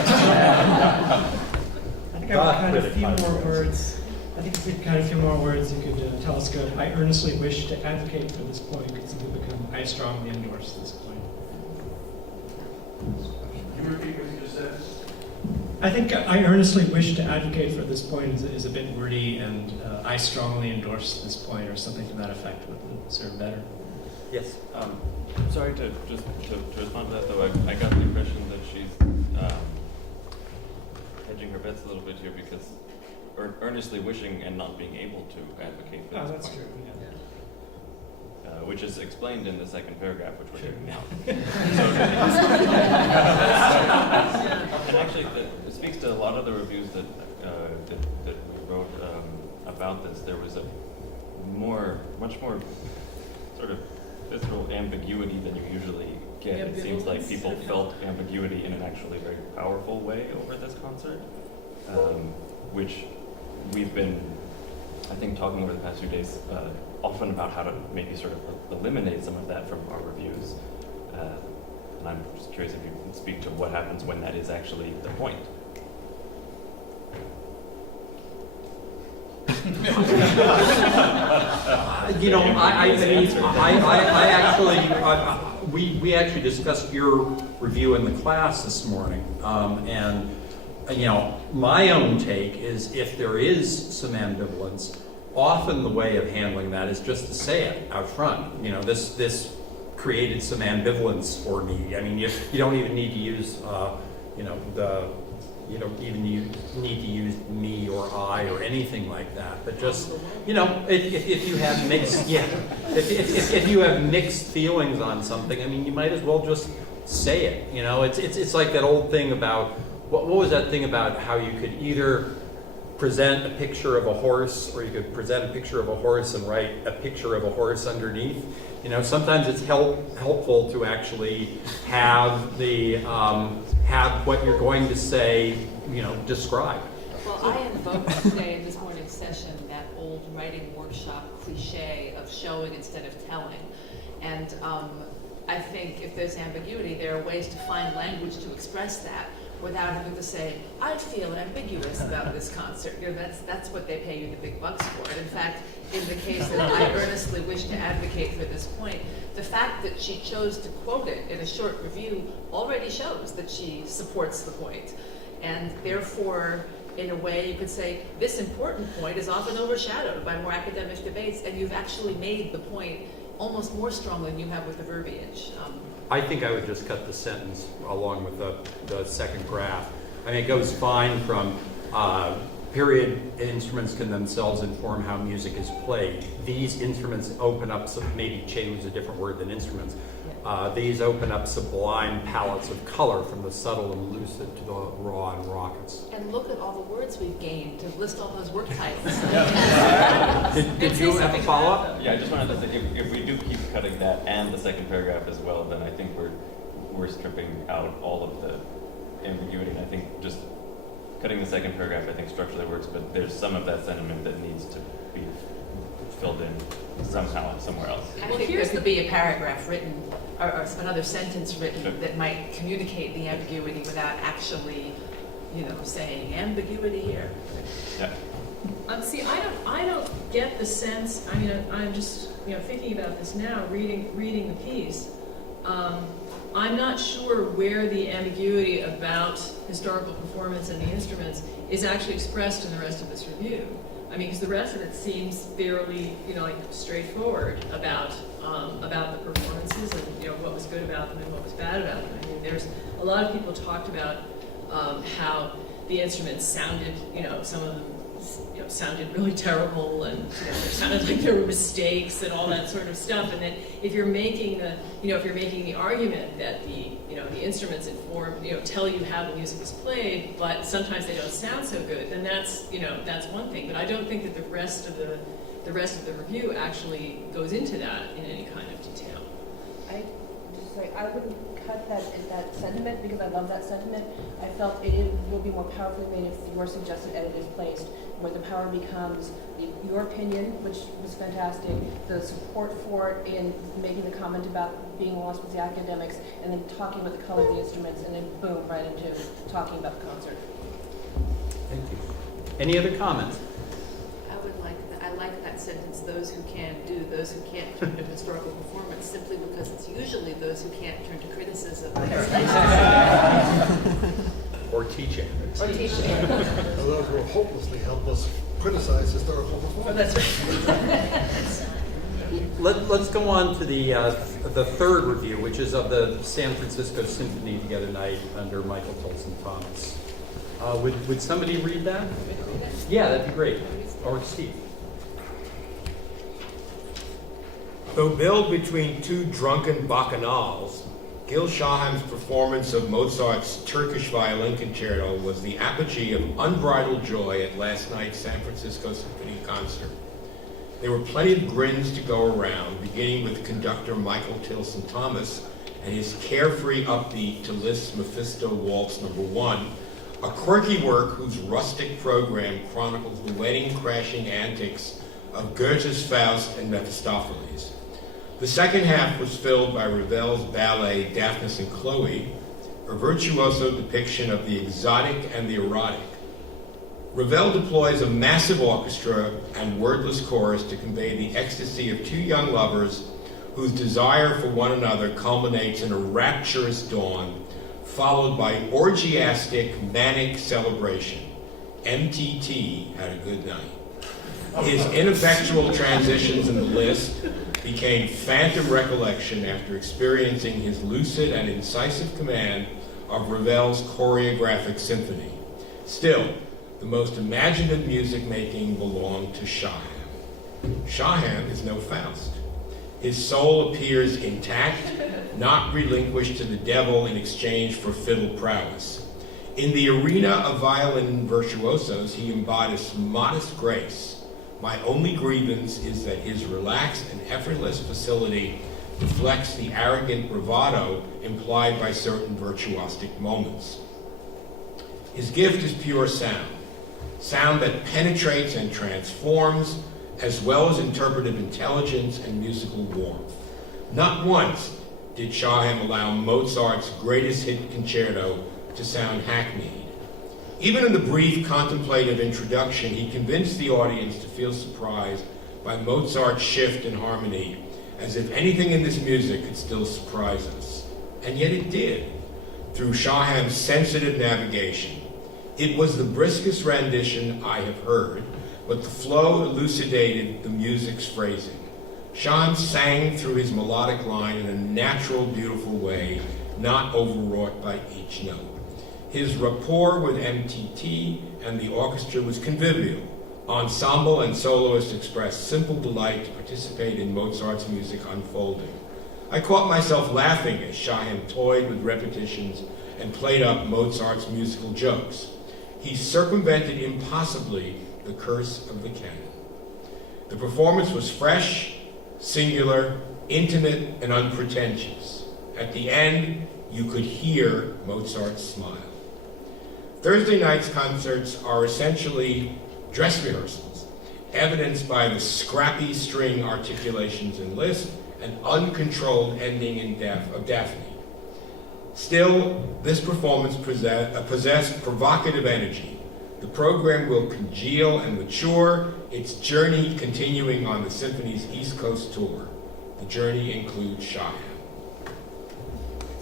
think I've kind of a few more words. I think if we kind of a few more words, you could telescope. I earnestly wish to advocate for this point. Could simply become, I strongly endorse this point. Can you repeat what you just said? I think I earnestly wish to advocate for this point is a bit wordy, and I strongly endorse this point, or something to that effect would serve better. Yes. Sorry to respond to that though. I got the impression that she's hedging her bets a little bit here because earnestly wishing and not being able to advocate for this that's point. true. Yeah. Which is explained in the second paragraph, which we're doing now. And actually, it speaks to a lot of the reviews that we wrote about this. There was a much more sort of visceral ambiguity than you usually get. It seems like people felt ambiguity in an actually very powerful way over this concert, which we've been, I think, talking over the past few days often about how to maybe sort of eliminate some of that from our reviews. And I'm just curious if you can speak to what happens when that is actually the point. We actually discussed your review in the class this morning, and my own take is if there is some ambivalence, often the way of handling that is just to say it out front. You know, this created some ambivalence for me. I mean, you don't even need to use, you don't even need to use me or I or anything like that. But just, you know, if you have mixed, if you have mixed feelings on something, I mean, you might as well just say it. You know, it's like that old thing about what was that thing about how you could either present a picture of a horse, or you could present a picture of a horse and write a picture of a horse underneath. You know, sometimes it's helpful to actually have the have what you're going to say, you know, described. Well, I invoked today in this morning's session that old writing workshop cliche of showing instead of telling. And I think if there's ambiguity, there are ways to find language to express that without having to say, I feel ambiguous about this concert. You know, that's what they pay you the big bucks for. And in fact, in the case that I earnestly wish to advocate for this point, the fact that she chose to quote it in a short review already shows that she supports the point. And therefore, in a way, you could say, this important point is often overshadowed by more academic debates, and you've actually made the point almost more strongly than you have with the verbiage. I think I would just cut the sentence along with the second graph. I mean, it goes fine from period instruments can themselves inform how music is played. These instruments open up, maybe change is a different word than instruments. These open up sublime palettes of color from the subtle and lucid to the raw and raucous. And look at all the words we've gained to list all those work titles. Did you have a follow-up? Yeah, I just wanted to say, if we do keep cutting that and the second paragraph as well, then I think we're stripping out all of the ambiguity. And I think just cutting the second paragraph, I think structurally works, but there's some of that sentiment that needs to be filled in somehow, somewhere else. I think there could be a paragraph written, or another sentence written that might communicate the ambiguity without actually, you know, saying ambiguity here. Yeah. See, I don't get the sense. I mean, I'm just, you know, thinking about this now, reading the piece. I'm not sure where the ambiguity about historical performance and the instruments is actually expressed in the rest of this review. I mean, because the rest of it seems fairly, you know, like straightforward about the performances and, you know, what was good about them and what was bad about them. I mean, there's a lot of people talked about how the instruments sounded, you know, some of them, you know, sounded really terrible, and, you know, it sounded like there were mistakes and all that sort of stuff. And then if you're making the argument that the instruments inform, you know, tell you how the music is played, but sometimes they don't sound so good, then that's one thing. But I don't think that the rest of the review actually goes into that in any kind of detail. I wouldn't cut that sentiment because I love that sentiment. I felt it will be more powerfully made if your suggested edit is placed, where the power becomes your opinion, which was fantastic, the support for it in making the comment about being lost with the academics, and then talking about the color of the instruments, and then boom, right into talking about the concert. Thank you. Any other comments? I like that sentence, those who can do, those who can't turn to historical performance, simply because it's usually those who can't turn to criticism. Or teaching. Or teaching. Or those who will hopelessly help us criticize historical performance. That's right. Let's go on to the third review, which is of the San Francisco Symphony the other night under Michael Tilson Thomas. Would somebody read that? Yeah, that'd be great. Or Steve. Though billed between two drunken bacchanals, Gil Shaham's performance of Mozart's Turkish Violin Concerto was the apogee of unbridled joy at last night's San Francisco Symphony concert. There were plenty of grins to go around, beginning with conductor Michael Tilson Thomas and his carefree upbeat to Liszt's Mephisto Waltz No. 1, a quirky work whose rustic program chronicles the wedding-crashing antics of Goethe's Faust and Mephistopheles. The second half was filled by Ravel's ballet Daphnis and Chloe, a virtuoso depiction of the exotic and the erotic. Ravel deploys a massive orchestra and wordless chorus to convey the ecstasy of two young lovers whose desire for one another culminates in a rapturous dawn, followed by orgiastic, manic celebration. MTT had a good night. His ineffectual transitions in the list became phantom recollection after experiencing his lucid and incisive command of Ravel's choreographic symphony. Still, the most imaginative music making belonged to Shaham. Shaham is no Faust. His soul appears intact, not relinquished to the devil in exchange for fiddle prowess. In the arena of violin virtuosos, he embodies modest grace. My only grievance is that his relaxed and effortless facility deflects the arrogant bravado implied by certain virtuosic moments. His gift is pure sound, sound that penetrates and transforms, as well as interpretive intelligence and musical warmth. Not once did Shaham allow Mozart's greatest hit concerto to sound hackneyed. Even in the brief contemplative introduction, he convinced the audience to feel surprised by Mozart's shift in harmony, as if anything in this music could still surprise us. And yet it did, through Shaham's sensitive navigation. It was the briskest rendition I have heard, but the flow elucidated the music's phrasing. Shaham sang through his melodic line in a natural, beautiful way, not overwrought by each note. His rapport with MTT and the orchestra was convivial. Ensemble and soloists expressed simple delight to participate in Mozart's music unfolding. I caught myself laughing as Shaham toyed with repetitions and played up Mozart's musical jokes. He circumvented impossibly the curse of the canon. The performance was fresh, singular, intimate, and unpretentious. At the end, you could hear Mozart's smile. Thursday night's concerts are essentially dress rehearsals, evidenced by the scrappy string articulations in Liszt and uncontrolled ending of Daphne. Still, this performance possessed provocative energy. The program will congeal and mature, its journey continuing on the symphony's East Coast tour. The journey includes Shaham.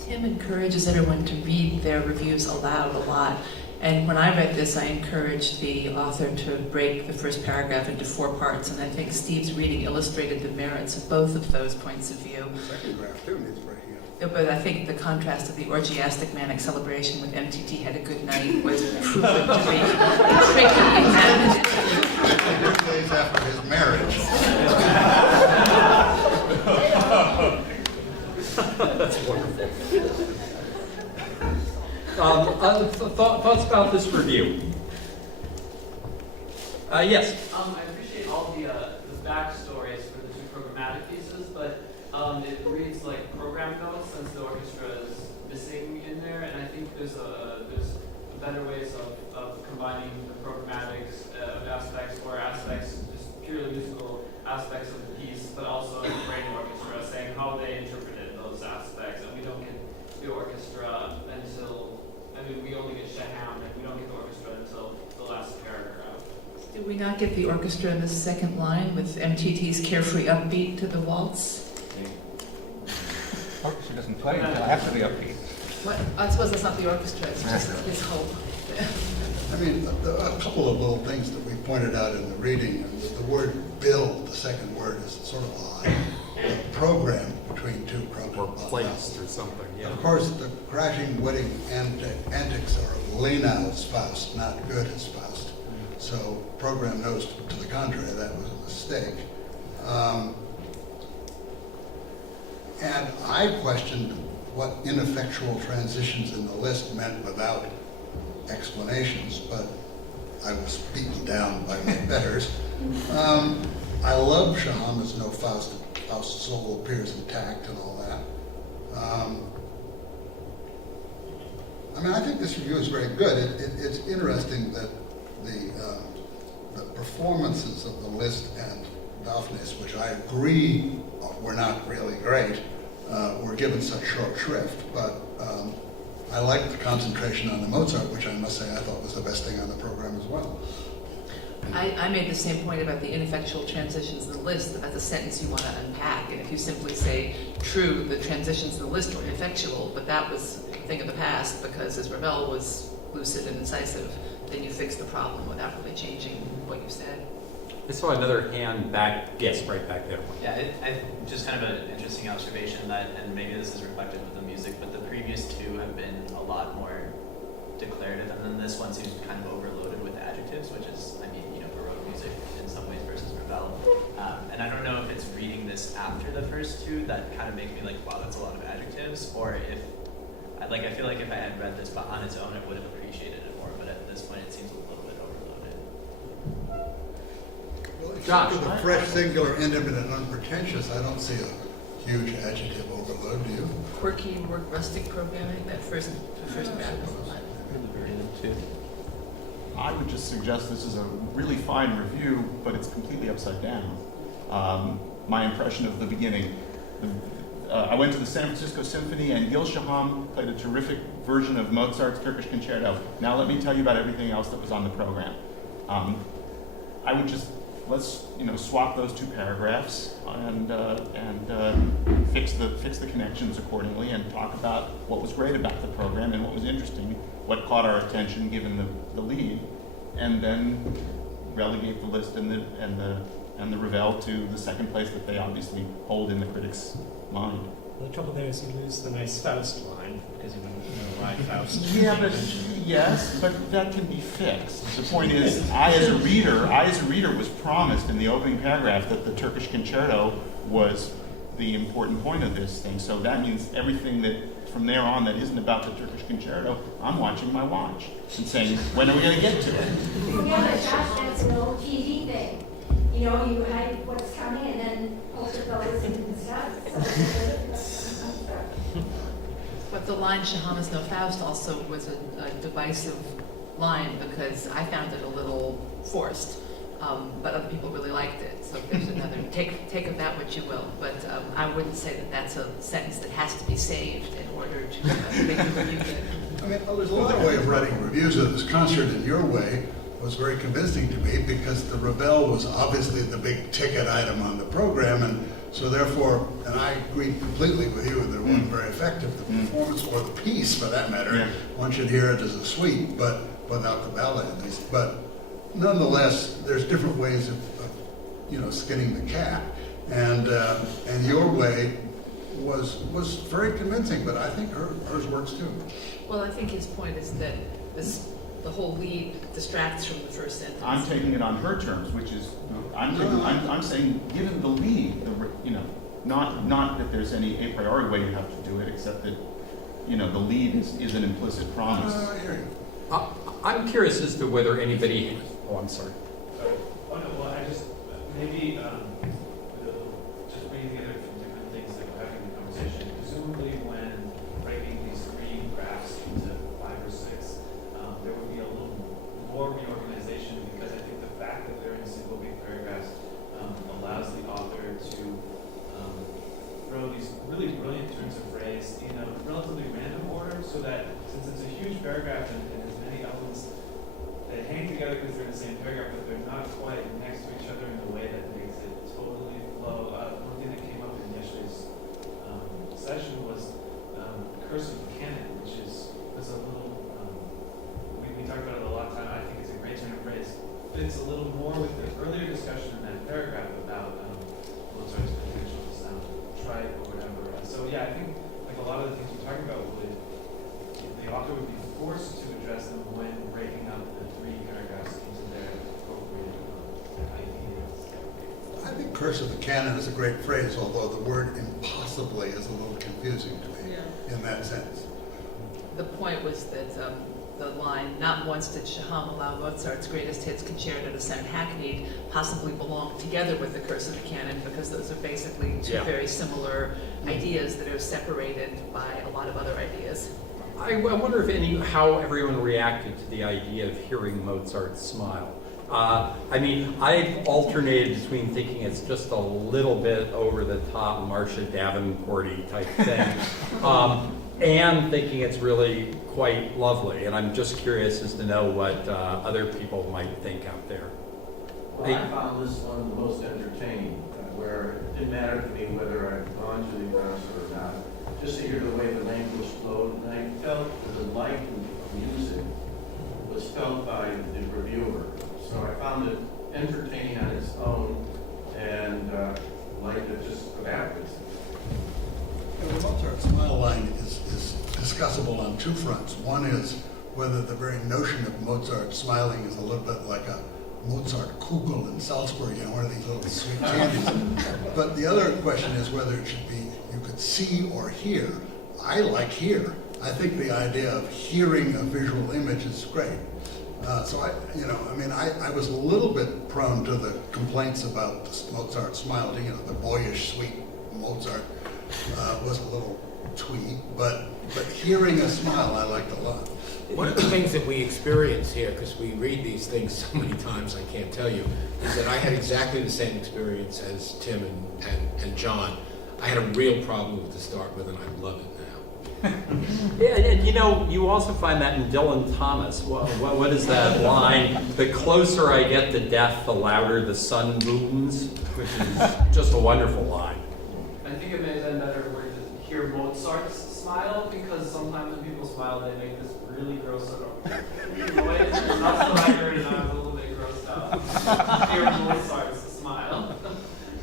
Tim encourages everyone to read their reviews aloud a lot. And when I read this, I encouraged the author to break the first paragraph into 4 parts, and I think Steve's reading illustrated the merits of both of those points of view. The second graph, too, needs breaking up. But I think the contrast of the orgiastic manic celebration with MTT Had a Good Night was proven to be tricky and 2 days after his marriage. That's wonderful. Thoughts about this review? Yes. I appreciate all the backstories for the 2 programmatic pieces, but it reads like program notes since the orchestra is missing in there, and I think there's better ways of combining the programmatics aspects or aspects, just purely musical aspects of the piece, but also in the brain orchestra, saying how they interpreted those aspects, and we don't get the orchestra until. We only get Shaham, and we don't get the orchestra until the last paragraph. Did we not get the orchestra in the second line with MTT's carefree upbeat to the waltz? The orchestra doesn't play until after the upbeat. What? I suppose that's not the orchestra, it's just his hope. I mean, a couple of little things that we pointed out in the reading. The word bill, the second word, is sort of odd. The program between 2 Or placed or something, yeah. Of course, the crashing wedding antics are Lenau's Faust, not Goethe's Faust. So program knows to the contrary, that was a mistake. And I questioned what ineffectual transitions in the list meant without explanations, but I was beaten down by my betters. I love Shaham as no Faust. Faust's soul appears intact and all that. I mean, I think this review is very good. It's interesting that the performances of the Liszt and Daphnis, which I agree were not really great, were given such short shrift. But I liked the concentration on the Mozart, which I must say I thought was the best thing on the program as well. I made the same point about the ineffectual transitions in the list, about the sentence you want to unpack. And if you simply say, true, the transitions in the list were ineffectual, but that was a thing of the past because as Ravel was lucid and incisive, then you fix the problem without really changing what you said. I saw another hand back, yes, right back there. Yeah, just kind of an interesting observation that, and maybe this is reflective of the music, but the previous two have been a lot more declarative, and then this one seems kind of overloaded with adjectives, which is, I mean, you know, Baroque music in some ways versus Ravel. And I don't know if it's reading this after the first two that kind of make me like, wow, that's a lot of adjectives, or if, I feel like if I had read this on its own, I would have appreciated it more, but at this point, it seems a little bit overloaded. Well, except Josh, for the fresh, singular, intimate, and unpretentious, I don't see a huge adjective overload, do you? Quirky, more rustic programming, the first graph is a lot. I would just suggest this is a really fine review, but it's completely upside down. My impression of the beginning. I went to the San Francisco Symphony, and Gil Shaham played a terrific version of Mozart's Turkish Concerto. Now let me tell you about everything else that was on the program. I would just, let's swap those two paragraphs and fix the connections accordingly, and talk about what was great about the program and what was interesting, what caught our attention given the lead, and then relegate the list and the Ravel to the second place that they obviously hold in the critics' mind. The trouble there is you lose the nice Faust line, because you wouldn't know why Faust. Yes, but that can be fixed. The point is, I as a reader was promised in the opening paragraph that the Turkish Concerto was the important point of this thing. So that means everything that from there on that isn't about the Turkish Concerto, I'm watching my watch and saying, when are we going to get to it? Yeah, but Josh, that's an old TV thing. You know, you hide what's coming and then hope it goes and stuff. But the line Shaham is no Faust also was a divisive line, because I found it a little forced, but other people really liked it. So there's another, take of that what you will, but I wouldn't say that that's a sentence that has to be saved in order to make the review good. I mean, there's a lot of way of writing reviews of this concert, and your way was very convincing to me, because the Ravel was obviously the big ticket item on the program, and so therefore, and I agree completely with you that it wasn't very effective, the performance, or the piece for that matter. One should hear it as a suite, but without the ballet at least. But nonetheless, there's different ways of skinning the cat, and your way was very convincing, but I think hers works too. Well, I think his point is that the whole lead distracts from the first sentence. I'm taking it on her terms, which is, I'm saying, given the lead, not that there's any a priori way you have to do it, except that, the lead is an implicit promise. I hear you. I'm curious as to whether anybody, I'm sorry. Well, I just, maybe, just bringing together from different things that we're having in the conversation, presumably when breaking these three graphs into 5 or 6, there would be a little more reorganization, because I think the fact that they're in single big paragraphs allows the author to throw these really brilliant turns of phrase in a relatively random order, so that since it's a huge paragraph and has many elements that hang together because they're in the same paragraph, but they're not quite next to each other in a way that makes it totally flow. One thing that came up in yesterday's session was cursive canon, which was a little, we talked about it a lot of time. I think it's a great turn of phrase. Fits a little more with the earlier discussion in that paragraph about Mozart's potential to sound trite or whatever. So yeah, I think like a lot of the things we're talking about the author would be forced to address them when breaking up the 3 paragraphs into their appropriate ideas. I think curse of the canon is a great phrase, although the word impossibly is a little confusing to me in that sense. The point was that the line, not once did Shaham allow Mozart's greatest hits concerto to sound hackneyed, possibly belong together with the curse of the canon, because those are basically two very similar ideas that are separated by a lot of other ideas. I wonder if how everyone reacted to the idea of hearing Mozart smile. I mean, I've alternated between thinking it's just a little bit over the top Marcia Davenporty type thing, and thinking it's really quite lovely. And I'm just curious as to know what other people might think out there. Well, I found this one the most entertaining, where it didn't matter to me whether I'd gone to the concert or not, just to hear the way the language flowed, and I felt the delight of music was felt by the reviewer. So I found it entertaining on its own. Mozart smile line is discussable on two fronts. One is whether the very notion of Mozart smiling is a little bit like a Mozart Kugel in Salzburg, you know, one of these little sweet candies. But the other question is whether it should be, you could see or hear. I like hear. I think the idea of hearing a visual image is great. So I was a little bit prone to the complaints about the Mozart smile, you know, the boyish, sweet Mozart was a little twee, but hearing a smile I liked a lot. One of the things that we experience here, because we read these things so many times I can't tell you, is that I had exactly the same experience as Tim and John. I had a real problem with to start with, and I love it now. Yeah, and you know, you also find that in Dylan Thomas. What is that line? The closer I get to death, the louder the sun booms, which is just a wonderful line. I think it may have been better where to hear Mozart's smile, because sometimes when people smile, they make this really gross sort of noise. That's what I heard, and I was a little bit grossed out. Hear Mozart's smile.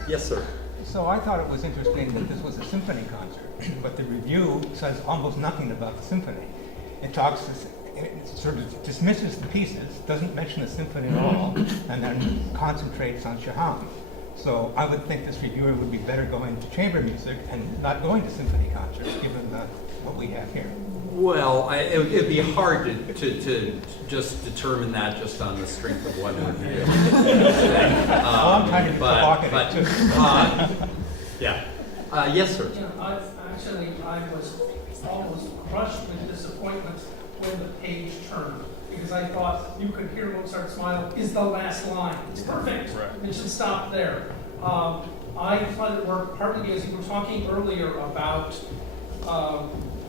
Yes, sir. So I thought it was interesting that this was a symphony concert, but the review says almost nothing about the symphony. It sort of dismisses the pieces, doesn't mention the symphony at all, and then concentrates on Shaham. So I would think this reviewer would be better going to chamber music and not going to symphony concerts, given what we have here. Well, it'd be hard to just determine that just on the strength of one review. I'm trying to be provocative too. Yeah. Yes, sir. Yeah, I was almost crushed with disappointment when the page turned, because I thought you could hear Mozart smile is the last line. It's perfect. Right. It should stop there. I thought it worked partly because you were talking earlier about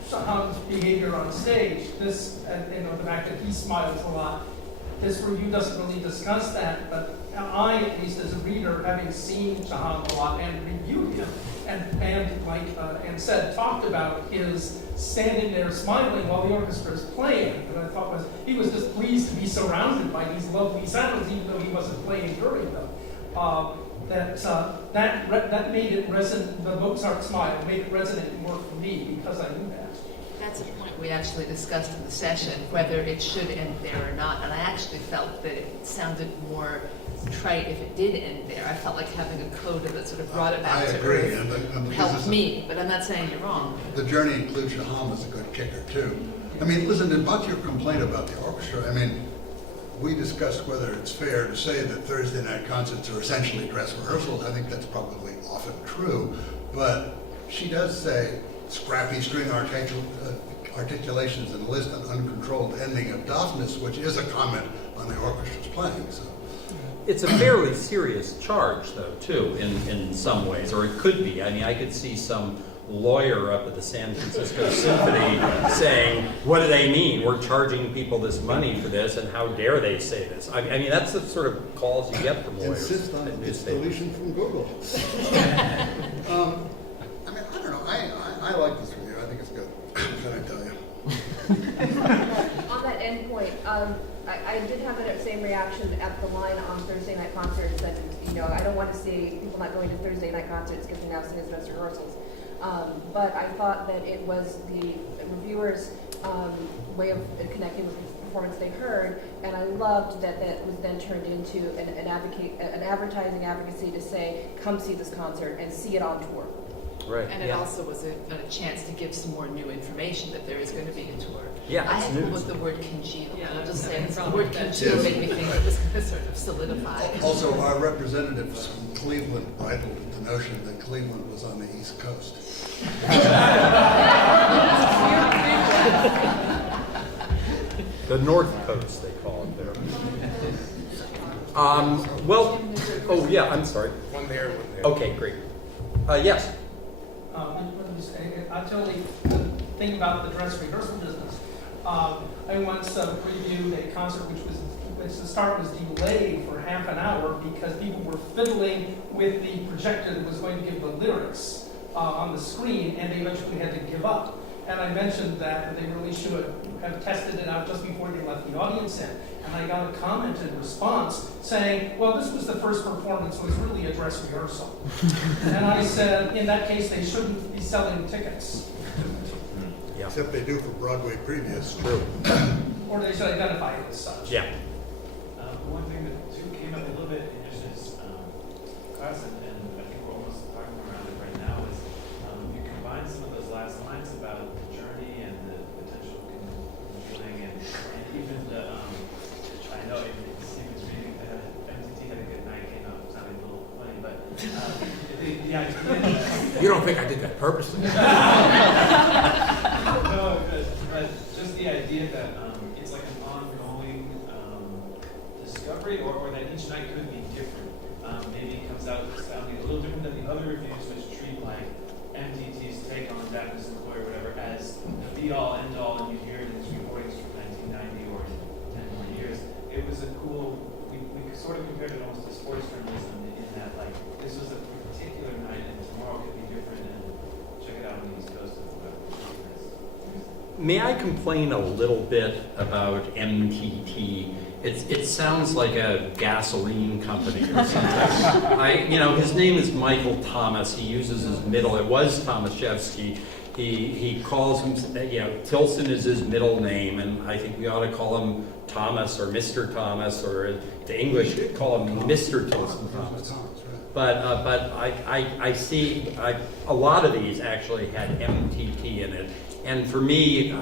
Shaham's behavior on stage. This, the fact that he smiles a lot. This review doesn't really discuss that, but I, at least as a reader, having seen Shaham a lot and reviewed him, and talked about his standing there smiling while the orchestra is playing, and I thought he was just pleased to be surrounded by these lovely sounds, even though he wasn't playing during them. That made it resonant. The Mozart smile made it resonate more for me because I knew that. That's a point we actually discussed in the session, whether it should end there or not. And I actually felt that it sounded more trite if it did end there. I felt like having a coda that sort of brought it back to earth helped me, but I'm not saying you're wrong. The journey includes Shaham as a good kicker too. I mean, listen, about your complaint about the orchestra, I mean, we discussed whether it's fair to say that Thursday night concerts are essentially dress rehearsals. I think that's probably often true, but she does say scrappy string articulations and list an uncontrolled ending of Daphnis, which is a comment on the orchestra's playing. So it's a fairly serious charge, though, too, in some ways, or it could be. I mean, I could see some lawyer up at the San Francisco Symphony saying, what do they mean? We're charging people this money for this, and how dare they say this? I mean, that's the sort of calls you get from lawyers. Insist on its deletion from Google. I mean, I don't know. I like this review. I think it's good. What can I tell you? On that end point, I did have the same reaction at the line on Thursday night concerts that, I don't want to see people not going to Thursday night concerts because they now sing as dress rehearsals. But I thought that it was the reviewers' way of connecting with the performance they heard, and I loved that that was then turned into an advertising advocacy to say, come see this concert and see it on tour. Right. And it also was a chance to give some more new information that there is going to be a tour. Yeah, I had to look the word congeal. I'll just say the word congeal made me think it was going to sort of solidify. Also, our representatives from Cleveland bridled at the notion that Cleveland was on the East Coast. The North Coast, they call it there. I'm sorry. One there. Okay, great. Yes. I'll tell you the thing about the dress rehearsal business. I once previewed a concert which the start was delayed for half an hour because people were fiddling with the projector that was going to give the lyrics on the screen, and they eventually had to give up. and I mentioned that they really should have tested it out just before they let the audience in. And I got a comment in response saying, well, this was the first performance, so it's really a dress rehearsal. And I said, in that case, they shouldn't be selling tickets. Except they do for Broadway previous. True. Or they should identify it as such. Yeah. One thing that too came up a little bit in yesterday's class, and I think we're almost talking around it right now, is you combine some of those last lines about the journey and the potential feeling, and even the, I know Stephen's reading, MTT had a good night, came out sounding a little funny, but the idea. You don't think I did that purposely? No, but just the idea that it's like an ongoing discovery, or that each night could be different. Maybe it comes out sounding a little different than the other reviews, which treat like MTT's take on Baptist Employer, whatever, as the be-all, end-all, and you hear it in these recordings from 1990 or 10 more years. It was a cool, we sort of compared it almost to sports journalism in that, like, this was a particular night and tomorrow could be different, and check it out on the East Coast or whatever. May I complain a little bit about MTT? It sounds like a gasoline company or something. His name is Michael Thomas. He uses his middle. It was Tomaszewski. He calls him, Tilson is his middle name, and I think we ought to call him Thomas or Mr. Thomas, or the English call him Mr. Tilson Thomas. But I see a lot of these actually had MTT in it. And for me,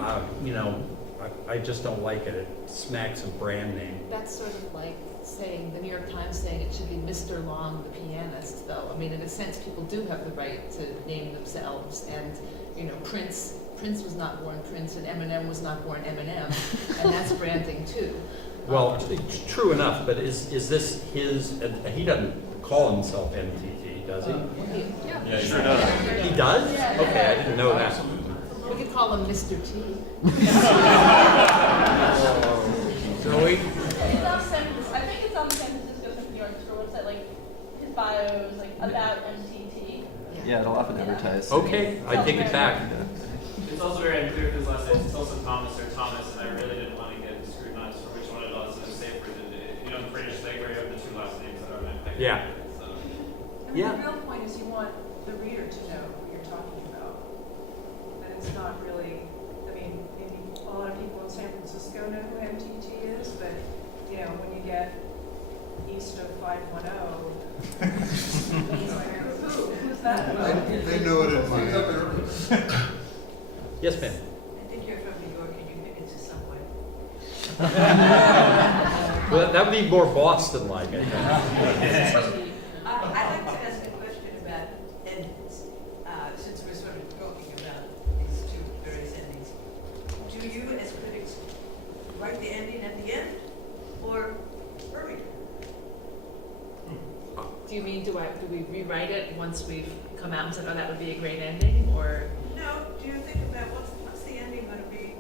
I just don't like it. It smacks of brand name. That's sort of like saying, the New York Times saying it should be Mr. Long, the pianist, though. I mean, in a sense, people do have the right to name themselves. And, Prince was not born Prince, and Eminem was not born Eminem. And that's branding, too. Well, true enough, but is this his, he doesn't call himself MTT, does he? Yeah, he sure does. He does? Yeah. Okay, I didn't know that. We could call him Mr. T. Zoe? I think it's on the San Francisco Symphony Orchestra website, like his bio is like about MTT. Yeah, it'll often advertise. Okay, I take it back. It's also very unclear for his last name. It's also Thomas or Thomas, and I really didn't want to get scrutinized for which one it was. And say for the British thing where you have the two last names that are connected. Yeah. So. The real point is you want the reader to know what you're talking about. That it's not really, maybe a lot of people in San Francisco know who MTT is, but when you get east of 510, it's like, who's that? They know it in Miami. Yes, ma'am. I think you're from New York and you think it's a subway. Well, that would be more Boston-like, I think. I'd like to ask a question about endings, since we're sort of talking about these two various endings. Do you, as critics, write the ending at the end, or earlier? Do you mean, do we rewrite it once we've come out and said, oh, that would be a great ending, or? No, do you think about what's the ending going to be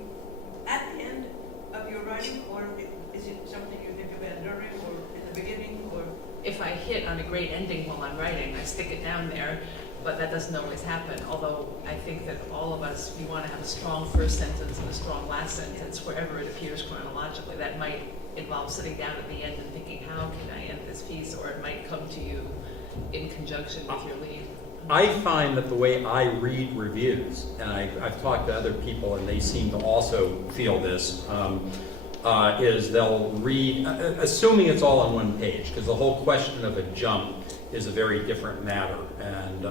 at the end of your writing, or is it something you think about during, or in the beginning, or? If I hit on a great ending while I'm writing, I stick it down there, but that doesn't always happen. Although I think that all of us, we want to have a strong first sentence and a strong last sentence wherever it appears chronologically. That might involve sitting down at the end and thinking, how can I end this piece? Or it might come to you in conjunction with your lead. I find that the way I read reviews, and I've talked to other people and they seem to also feel this, is they'll read, assuming it's all on one page, because the whole question of a jump is a very different matter. And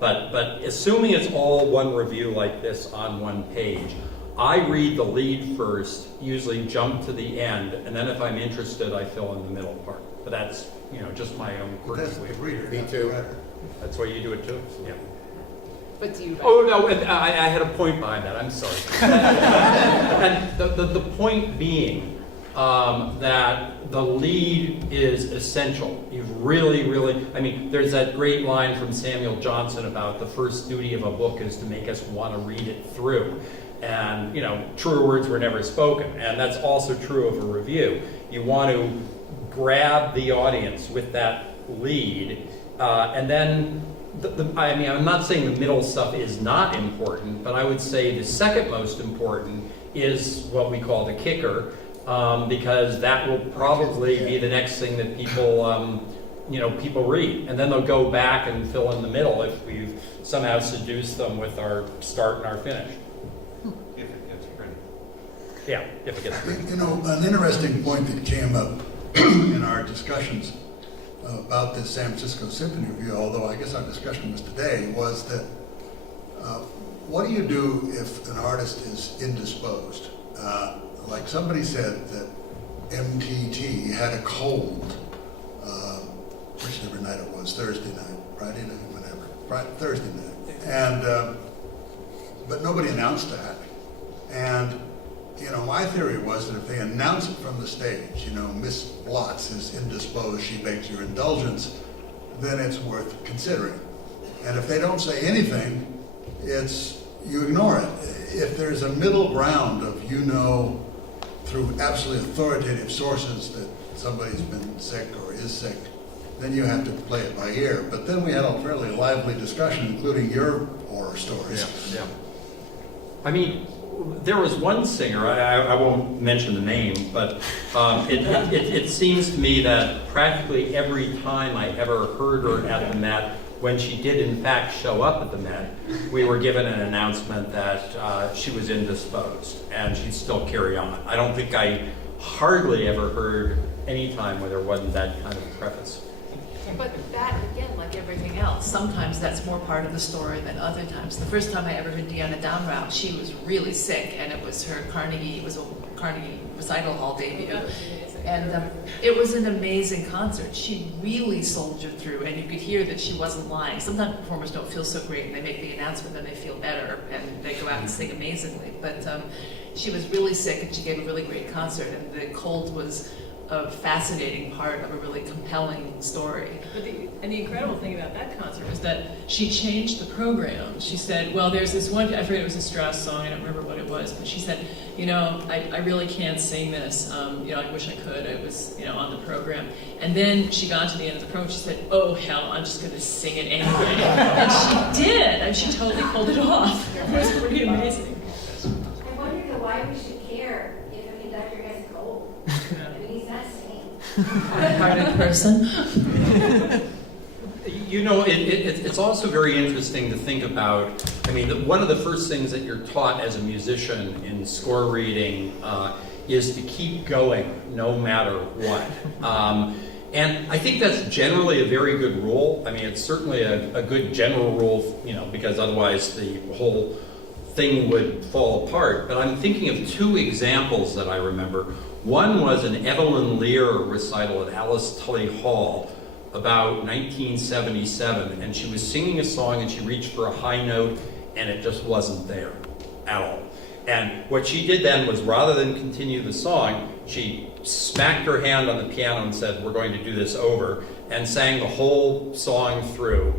but assuming it's all one review like this on one page, I read the lead first, usually jump to the end, and then if I'm interested, I fill in the middle part. But that's just my own quirky way. Me too. That's why you do it too. Yeah. But do you? Oh no, I had a point behind that. I'm sorry. And the point being that the lead is essential. You've really, I mean, there's that great line from Samuel Johnson about the first duty of a book is to make us want to read it through. And truer words were never spoken. And that's also true of a review. You want to grab the audience with that lead, and then I mean, I'm not saying the middle stuff is not important, but I would say the second most important is what we call the kicker, because that will probably be the next thing that people, people read. And then they'll go back and fill in the middle if we've somehow seduced them with our start and our finish. If it gets printed. Yeah, if it gets printed. You know, an interesting point that came up in our discussions about this San Francisco Symphony Review, although I guess our discussion was today, was that what do you do if an artist is indisposed? Like somebody said that MTT had a cold, whichever night it was, Thursday night, Friday night, whatever, Thursday night. And, but nobody announced that. And, my theory was that if they announce it from the stage, Miss Blotz is indisposed, she begs your indulgence, then it's worth considering. And if they don't say anything, you ignore it. If there's a middle ground of through absolutely authoritative sources that somebody's been sick or is sick, then you have to play it by ear. But then we had a fairly lively discussion, including your horror stories. Yeah. I mean, there was one singer, I won't mention the name, but it seems to me that practically every time I ever heard her at the Met, when she did in fact show up at the Met, we were given an announcement that she was indisposed and she'd still carry on. I don't think I hardly ever heard any time where there wasn't that kind of preface. But that, again, like everything else, sometimes that's more part of the story than other times. The first time I ever heard Deanna Damrau, she was really sick, and it was her Carnegie Recital Hall debut. And it was an amazing concert. She really soldiered through, and you could hear that she wasn't lying. Sometimes performers don't feel so great, and they make the announcement, and they feel better, and they go out and sing amazingly. But she was really sick, and she gave a really great concert, and the cold was a fascinating part of a really compelling story. But the incredible thing about that concert was that she changed the program. She said, well, there's this one, I forget, it was a Strauss song, I don't remember what it was, but she said, I really can't sing this. I wish I could. It was, on the program. And then she got to the end of the program, she said, oh, hell, I'm just going to sing it anyway. And she did, and she totally pulled it off. It was pretty amazing. I wonder why we should care if a conductor has a cold. I mean, he's not singing. Hard-hearted person. It's also very interesting to think about. I mean, one of the first things that you're taught as a musician in score reading is to keep going no matter what. And I think that's generally a very good rule. I mean, it's certainly a good general rule, because otherwise the whole thing would fall apart. But I'm thinking of two examples that I remember. One was an Evelyn Lear recital at Alice Tully Hall about 1977, and she was singing a song and she reached for a high note and it just wasn't there at all. And what she did then was, rather than continue the song, she smacked her hand on the piano and said, we're going to do this over, and sang the whole song through,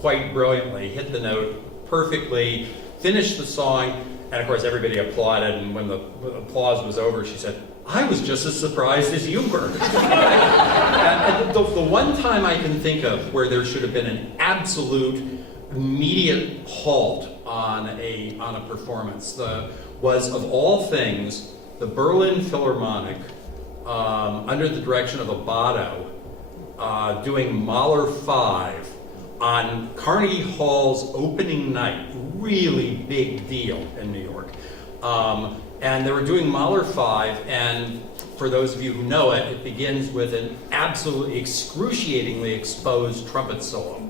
quite brilliantly, hit the note perfectly, finished the song, and of course everybody applauded, and when the applause was over, she said, I was just as surprised as you were. And the one time I can think of where there should have been an absolute immediate halt on a performance was, of all things, the Berlin Philharmonic, under the direction of Abbado, doing Mahler 5 on Carnegie Hall's opening night. Really big deal in New York. And they were doing Mahler 5, and for those of you who know it, it begins with an absolutely excruciatingly exposed trumpet solo.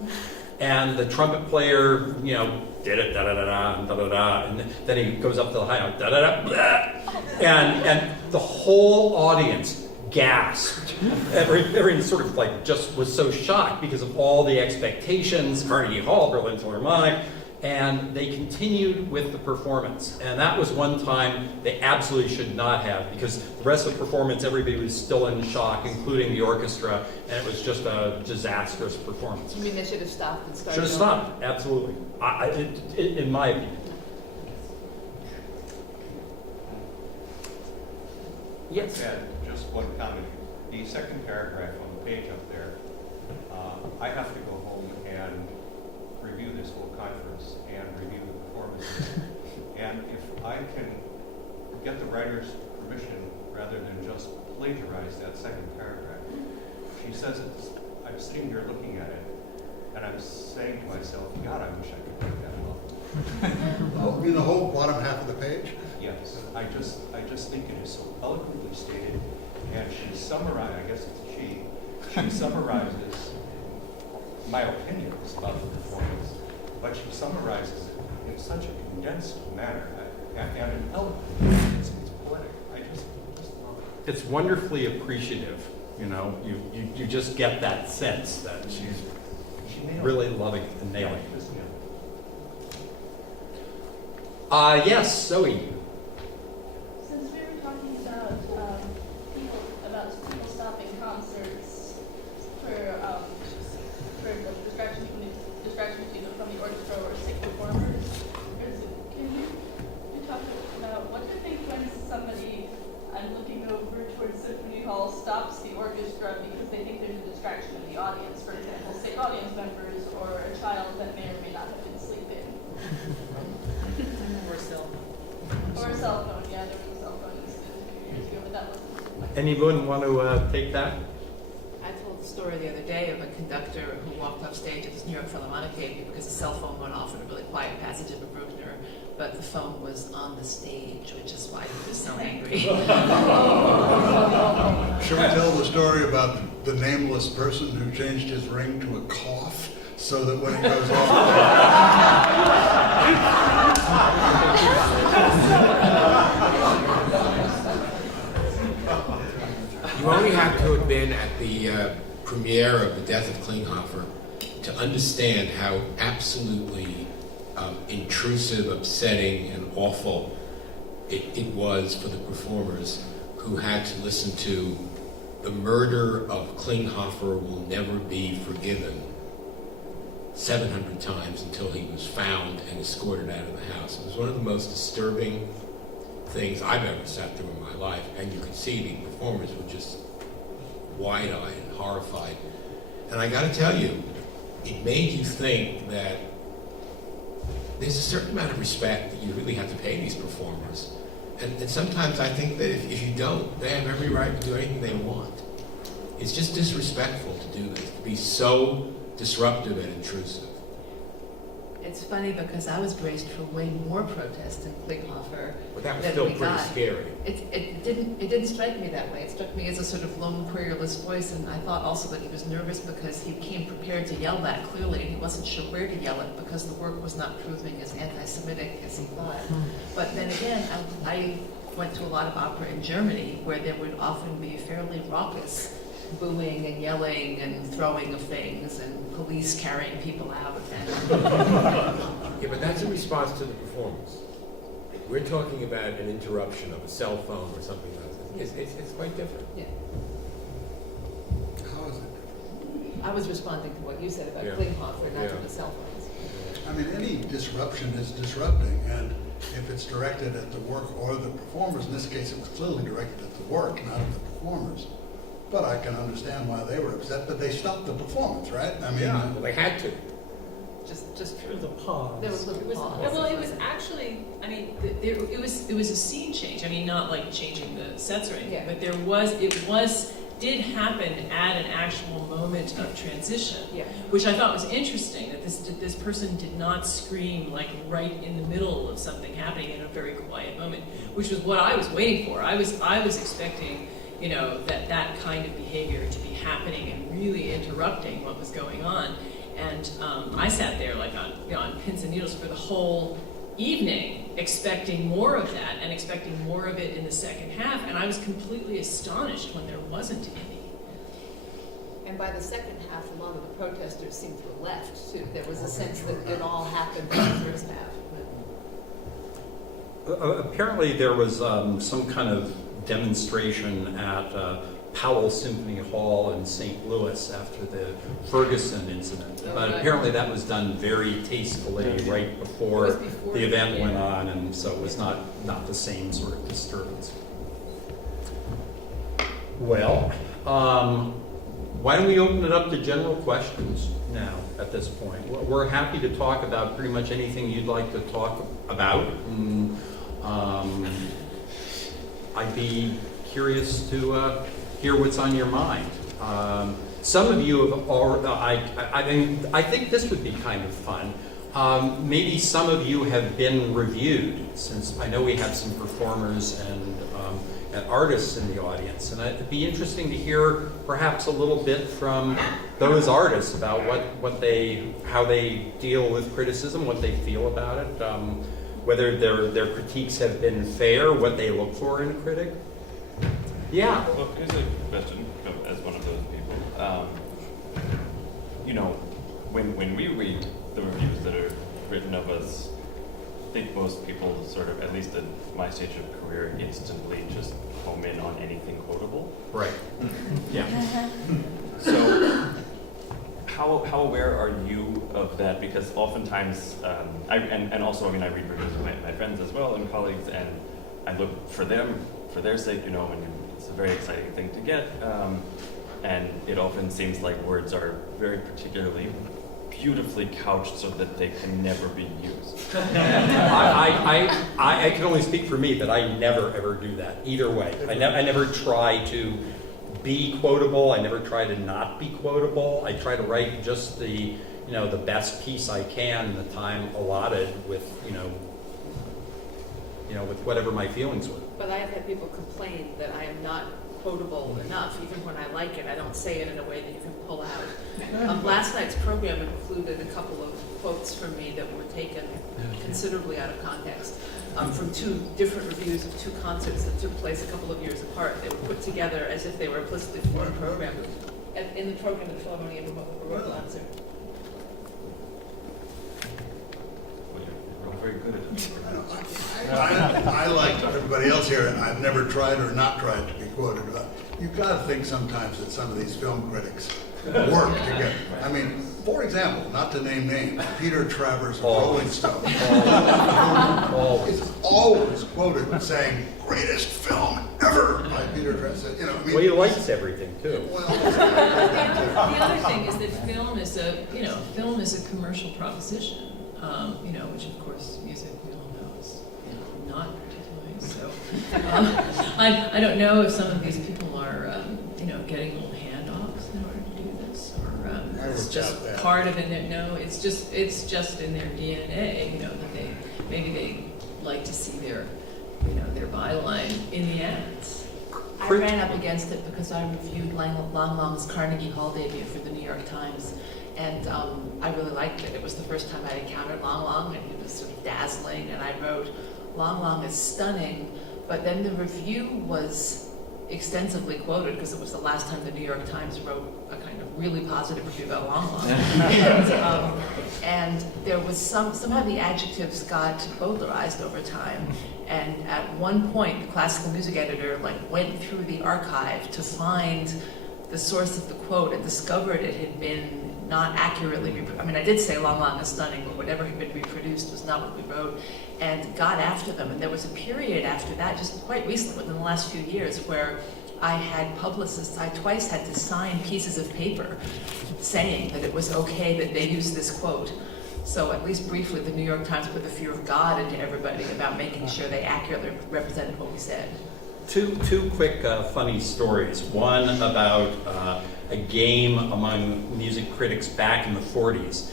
And the trumpet player, did it, da-da-da-da, da-da-da, and then he goes up to the high note, da-da-da, blah, and the whole audience gasped. Everyone sort of just was so shocked because of all the expectations, Carnegie Hall, Berlin Philharmonic, and they continued with the performance. And that was one time they absolutely should not have, because the rest of the performance, everybody was still in shock, including the orchestra, and it was just a disastrous performance. You mean they should have stopped and started? Should have stopped, absolutely. In my opinion. Yes? Just one comment. The second paragraph on the page up there, I have to go home and this whole conference and review the performances. And if I can get the writer's permission rather than just plagiarize that second paragraph. She says I'm sitting here looking at it, and I'm saying to myself, God, I wish I could write that well. Oh, you mean the whole bottom half of the page? Yes, I just think it is so eloquently stated, and she summarizes, I guess it's she summarizes my opinions about the performance, but she summarizes it in such a condensed manner and an eloquent manner. It's poetic. I just love it. It's wonderfly appreciative, you know. You just get that sense that she's really loving it and nailing it. Yes, Zoe. Since we were talking about people stopping concerts for the distraction from the orchestra or sick performers, can you talk about what do you think when somebody, I'm looking over towards Symphony Hall, stops the orchestra because they think there's a distraction in the audience, for example, sick audience members or a child that may or may not have been sleeping? Or a cell phone. Or a cell phone, yeah, there was a cell phone incident a few years ago, but that wasn't. Anyone want to take that? I told the story the other day of a conductor who walked off stage at this New York Philharmonic evening because a cell phone went off in a really quiet passage of a Bruckner, but the phone was on the stage, which is why he was so angry. Should we tell the story about the nameless person who changed his ring to a cough so that when it goes off? You only have to have been at the premiere of The Death of Klinghoffer to understand how absolutely intrusive, upsetting, and awful it was for the performers who had to listen to "The murder of Klinghoffer will never be forgiven" 700 times until he was found and escorted out of the house. It was one of the most disturbing things I've ever sat through in my life, and you could see the performers were just wide-eyed and horrified. And I got to tell you, it made you think that there's a certain amount of respect that you really have to pay these performers. And sometimes I think that if you don't, they have every right to do anything they want. It's just disrespectful to do this, to be so disruptive and intrusive. It's funny because I was braced for way more protest in Klinghoffer. But that was than still we pretty got. scary. It didn't strike me that way. It struck me as a sort of lone, querulous voice, and I thought also that he was nervous because he came prepared to yell that clearly, and he wasn't sure where to yell it because the work was not proving as anti-Semitic as he thought. But then again, I went to a lot of opera in Germany where there would often be fairly raucous booing and yelling and throwing of things and police carrying people out. Yeah, but that's a response to the performance. We're talking about an interruption of a cell phone or something like that. It's quite different. Yeah. How is it? I was responding to what you said about Yeah. Klinghoffer, not Yeah. to the cell phones. I mean, any disruption is disrupting, and if it's directed at the work or the performers, in this case it was clearly directed at the work, not at the performers. But I can understand why they were upset, but they stopped the performance, right? I mean, Yeah, well, they had to. Just There was a pause. There was a pause. Well, it was actually, I mean, it was a scene change. I mean, not like changing the sets or anything, Yeah. but did happen at an actual moment of transition, Yeah. which I thought was interesting, that this person did not scream like right in the middle of something happening in a very quiet moment, which was what I was waiting for. I was expecting, you know, that kind of behavior to be happening and really interrupting what was going on. And I sat there like on pins and needles for the whole evening, expecting more of that and expecting more of it in the second half. And I was completely astonished when there wasn't any. And by the second half, a lot of the protesters seemed to have left, too. There was a sense that it all happened in the first half. Apparently there was some kind of demonstration at Powell Symphony Hall in St. Louis after the Ferguson incident. Oh, But right. apparently that was done very tastefully right before the event went on, and so it was not the same sort of disturbance. Well, why don't we open it up to general questions now at this point? We're happy to talk about pretty much anything you'd like to talk about. And, I'd be curious to hear what's on your mind. Some of you have already, I think this would be kind of fun. Maybe some of you have been reviewed, since I know we have some performers and artists in the audience, and it'd be interesting to hear perhaps a little bit from those artists about how they deal with criticism, what they feel about it, whether their critiques have been fair, what they look for in a critic. Yeah. Well, here's a question as one of those people. When we read the reviews that are written of us, I think most people sort of, at least at my stage of career, instantly just home in on anything quotable. Right. Yeah. So, how aware are you of that? Because oftentimes, and also, I read reviews of my friends as well and colleagues, and I look for them, for their sake, and it's a very exciting thing to get. And it often seems like words are very particularly beautifully couched so that they can never be used. I can only speak for me that I never ever do that either way. I never try to be quotable. I never try to not be quotable. I try to write just the best piece I can in the time allotted with with whatever my feelings were. But I have had people complain that I am not quotable enough. Even when I like it, I don't say it in a way that you can pull out. Last night's program included a couple of quotes from me that were taken considerably out of context from two different reviews of two concerts that took place a couple of years apart. They were put together as if they were implicitly for a program. In the program, the Philharmonic Rockwell concert. Very good at it. I like everybody else here, and I've never tried or not tried to be quoted. You've got to think sometimes that some of these film critics work together. For example, not to name names, Peter Travers of Rolling Stone is always quoted saying, "Greatest film ever" by Peter Travers. Well, he likes everything too. The other thing is that film is a commercial proposition. Which of course music we all know is not particularly so. I don't know if some of these people are getting little handoffs in order to do this, or it's just part of it. No, it's just in their DNA. That they like to see their byline in the ads. I ran up against it because I reviewed Lang Long's Carnegie Hall debut for the New York Times. And I really liked it. It was the first time I encountered Lang, and he was sort of dazzling. And I wrote, Lang is stunning. But then the review was extensively quoted because it was the last time the New York Times wrote a kind of really positive review about Lang. And there was somehow the adjectives got bowdlerized over time. And at one point, the classical music editor went through the archive to find the source of the quote and discovered it had been not accurately reproduced. I did say Lang is stunning, but whatever had been reproduced was not what we wrote, and got after them. And there was a period after that, just quite recently, within the last few years, where I had publicists, I twice had to sign pieces of paper saying that it was okay that they used this quote. So at least briefly, the New York Times put the fear of God into everybody about making sure they accurately represented what we said. Two quick funny stories. One about a game among music critics back in the 40s.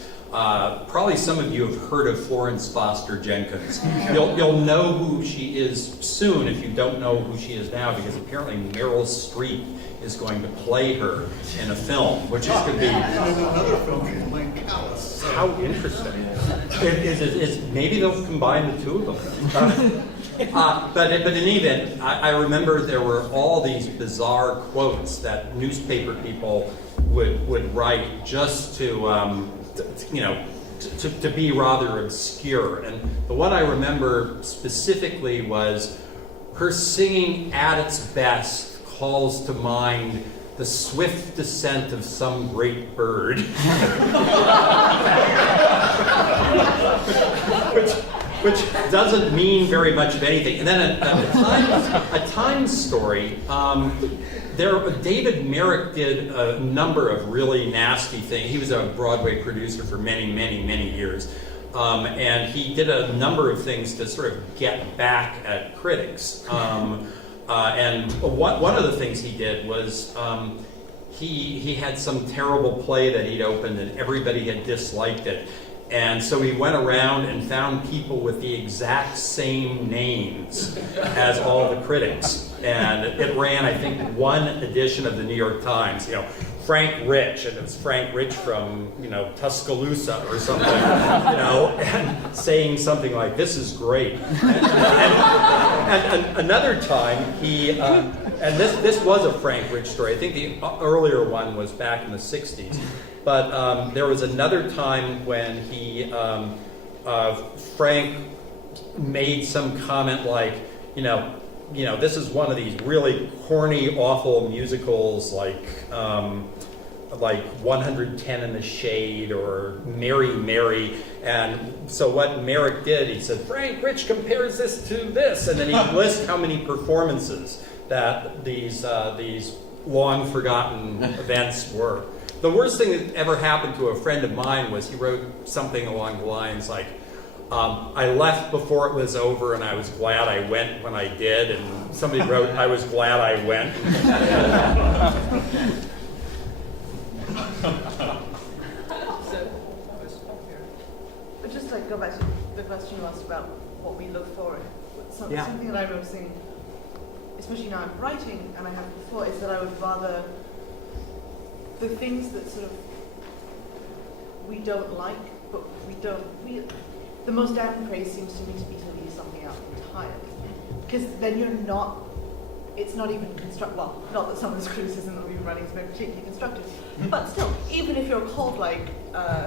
Probably some of you have heard of Florence Foster Jenkins. You'll know who she is soon if you don't know who she is now, because apparently Meryl Streep is going to play her in a film, which is going to be... another film she's playing Callus. How interesting. Maybe they'll combine the two of them. But in any event, I remember there were all these bizarre quotes that newspaper people would write just to be rather obscure. And the one I remember specifically was, her singing at its best calls to mind the swift descent of some great bird. Which which doesn't mean very much of anything. And then a Times story. David Merrick did a number of really nasty things. He was a Broadway producer for many, many, many years. And he did a number of things to sort of get back at critics. And one of the things he did was he had some terrible play that he'd opened and everybody had disliked it. And so he went around and found people with the exact same names as all the critics. And it ran, I think, one edition of the New York Times, Frank Rich, and it was Frank Rich from, Tuscaloosa or something, and saying something like, "This is great." And another time, and this was a Frank Rich story. I think the earlier one was back in the 60s. But there was another time when Frank made some comment like, this is one of these really corny, awful musicals like 110 in the Shade or Mary Mary. And so what Merrick did, he said, Frank Rich compares this to this. And then he lists how many performances that these long forgotten events were. The worst thing that ever happened to a friend of mine was he wrote something along the lines like, I left before it was over and I was glad I went when I did. And somebody wrote, I was glad I went. But just to go back to the question you asked about what we look for, something that I'm noticing, especially now I'm writing and I have before, is that I would rather the things that sort of we don't like, but the most damning praise seems to me to be to leave something out entirely. Because then it's not even constructive, well, not that some of this criticism that we've been running is very particularly constructive, but still, even if you're called like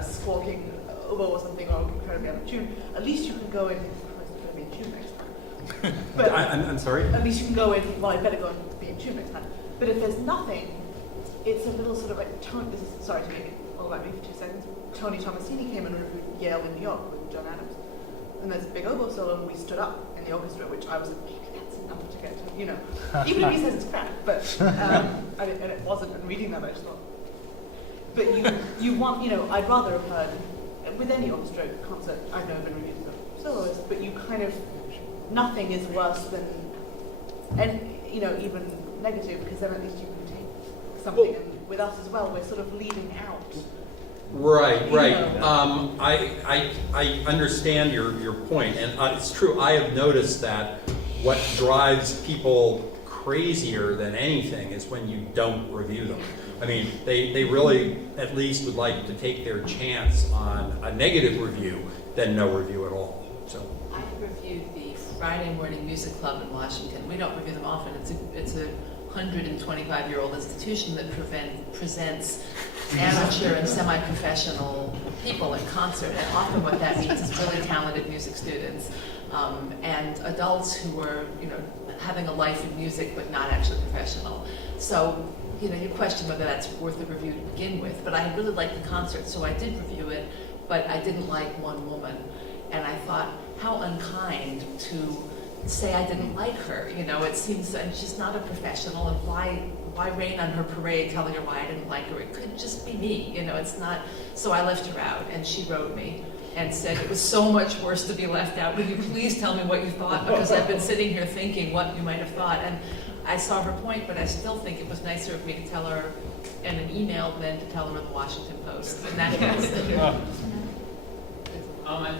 squawking oboe or something, or incredibly out of tune, at least you can go in, it's going to be in tune next time. But I'm sorry? At least you can go in, well, I better go and be in tune next time. But if there's nothing, it's a little sort of like, sorry to make it all about me for 2 seconds. Tony Tomasini came and reviewed Yale in New York with John Adams. And there's a big oboe solo, and we stood up in the orchestra, which I was like, maybe that's enough to get to, even if he says it's crap, but, and it wasn't, and reading that I just thought. But you want, I'd rather have heard, with any orchestra concert, I've never been reviewed as a soloist, but you kind of, nothing is worse than, and, even negative, because then at least you can take something, and with us as well, we're sort of leaving out. Right. I understand your point, and it's true. I have noticed that what drives people crazier than anything is when you don't review them. I mean, they really at least would like to take their chance on a negative review than no review at all. So I reviewed the Friday Morning Music Club in Washington. We don't review them often. It's a 125-year-old institution that presents amateur and semi-professional people in concert, and often what that means is really talented music students and adults who were, having a life in music but not actually professional. So, you question whether that's worth a review to begin with. But I really liked the concert, so I did review it. But I didn't like one woman, and I thought, how unkind to say I didn't like her. It seems, and she's not a professional, and why rain on her parade telling her why I didn't like her? It could just be me, it's not. So I left her out, and she wrote me and said it was so much worse to be left out. Will you please tell me what you thought? Because I've been sitting here thinking what you might have thought. And I saw her point, but I still think it was nicer of me to tell her in an email than to tell her in the Washington Post. And that is I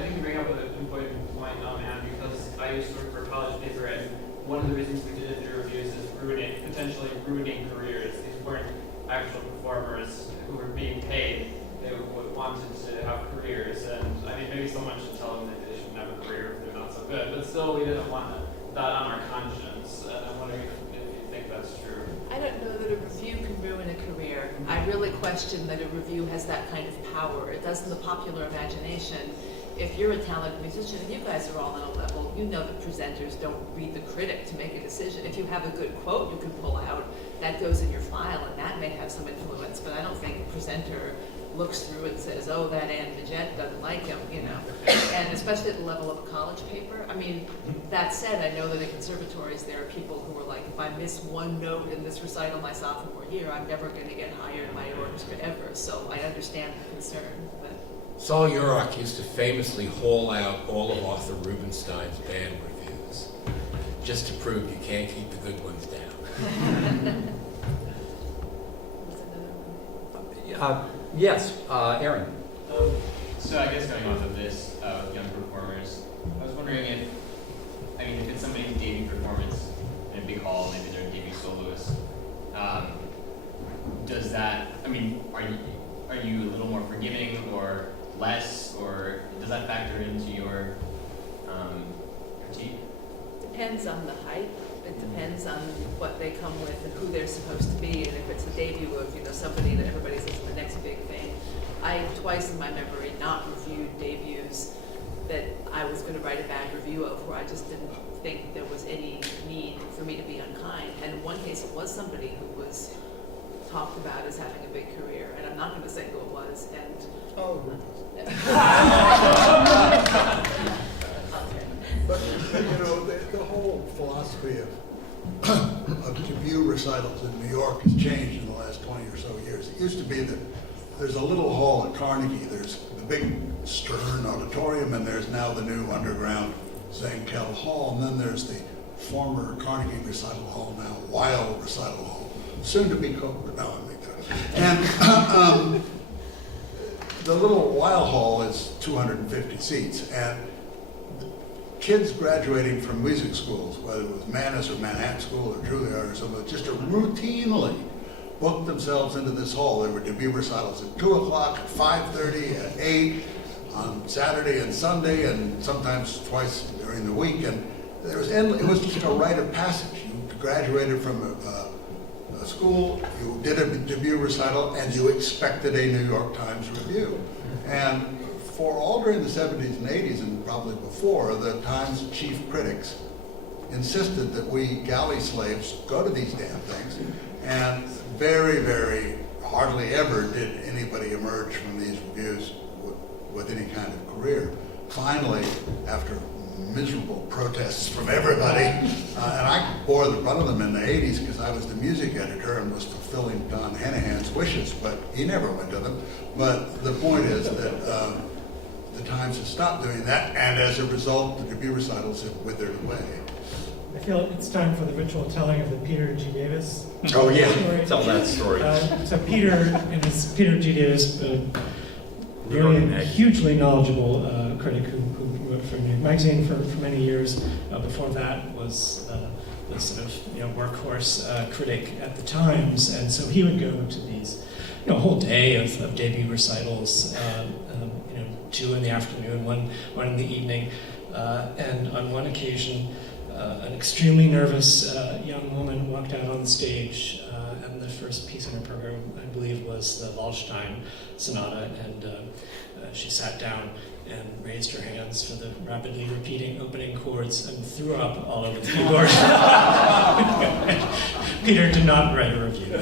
think you bring up an important point, Anne, because I used to work for a college paper, and one of the reasons we did reviews is potentially ruining careers. These weren't actual performers who were being paid. They wanted to have careers, and maybe someone should tell them that they shouldn't have a career if they're not so good. But still, we didn't want that on our conscience, and I'm wondering if you think that's true. I don't know that a review can ruin a career. I really question that a review has that kind of power. It does in the popular imagination. If you're a talented musician, and you guys are all on a level, you know that presenters don't read the critic to make a decision. If you have a good quote you can pull out, that goes in your file, and that may have some influence, but I don't think a presenter looks through and says, oh, that Ann Midgette doesn't like him, you know. And especially at the level of a college paper. I mean, that said, I know that in conservatories there are people who are like, if I miss one note in this recital my sophomore year, I'm never going to get hired by an orchestra ever. So I understand the concern. But Saul Urach used to famously haul out all of Arthur Rubinstein's band reviews, just to prove you can't keep the good ones down. Yes, Aaron. So I guess going off of this, young performers, I was wondering if it's somebody's debut performance in a big hall, maybe they're a debut soloist, does that, are you a little more forgiving or less, or does that factor into your critique? Depends on the hype. It depends on what they come with and who they're supposed to be, and if it's a debut of somebody that everybody says is the next big thing. I twice in my memory not reviewed debuts that I was going to write a bad review of, where I just didn't think there was any need for me to be unkind. And in one case, it was somebody who was talked about as having a big career, and I'm not going to say who it was. And But the whole philosophy of debut recitals in New York has changed in the last 20 or so years. It used to be that there's a little hall at Carnegie, there's the big Stern Auditorium, and there's now the new underground Zankel Hall, and then there's the former Carnegie Recital Hall, now Weil Recital Hall, soon to be Cobra. No, I make that up. And the little Weil Hall is 250 seats, and kids graduating from music schools, whether it was Mannes or Manhattan School or Juilliard or something, just routinely booked themselves into this hall. There were debut recitals at 2 o'clock, at 5:30, at 8, on Saturday and Sunday, and sometimes twice during the week. And there was it was just a rite of passage. You graduated from a school, you did a debut recital, and you expected a New York Times review. And for all during the 70s and 80s, and probably before, the Times chief critics insisted that we galley slaves go to these damn things, and very, very hardly ever did anybody emerge from these reviews with any kind of career. Finally, after miserable protests from everybody, and I bore the brunt of them in the 80s because I was the music editor and was fulfilling Don Hanahan's wishes, but he never went to them. But the point is that the Times has stopped doing that, and as a result, the debut recitals have withered away. I feel it's time for the ritual telling of the Peter G. Davis Oh yeah, story. tell that story. So Peter G. Davis, very hugely knowledgeable critic who wrote for New York Magazine for many years. Before that was the sort of workhorse critic at the Times, and so he would go to these a whole day of debut recitals. 2 in the afternoon, one in the evening, and on one occasion, an extremely nervous young woman walked out on stage, and the first piece in her program, I believe, was the Waldstein Sonata, and she sat down and raised her hands for the rapidly repeating opening chords and threw up all over the keyboard. Peter did not write a review.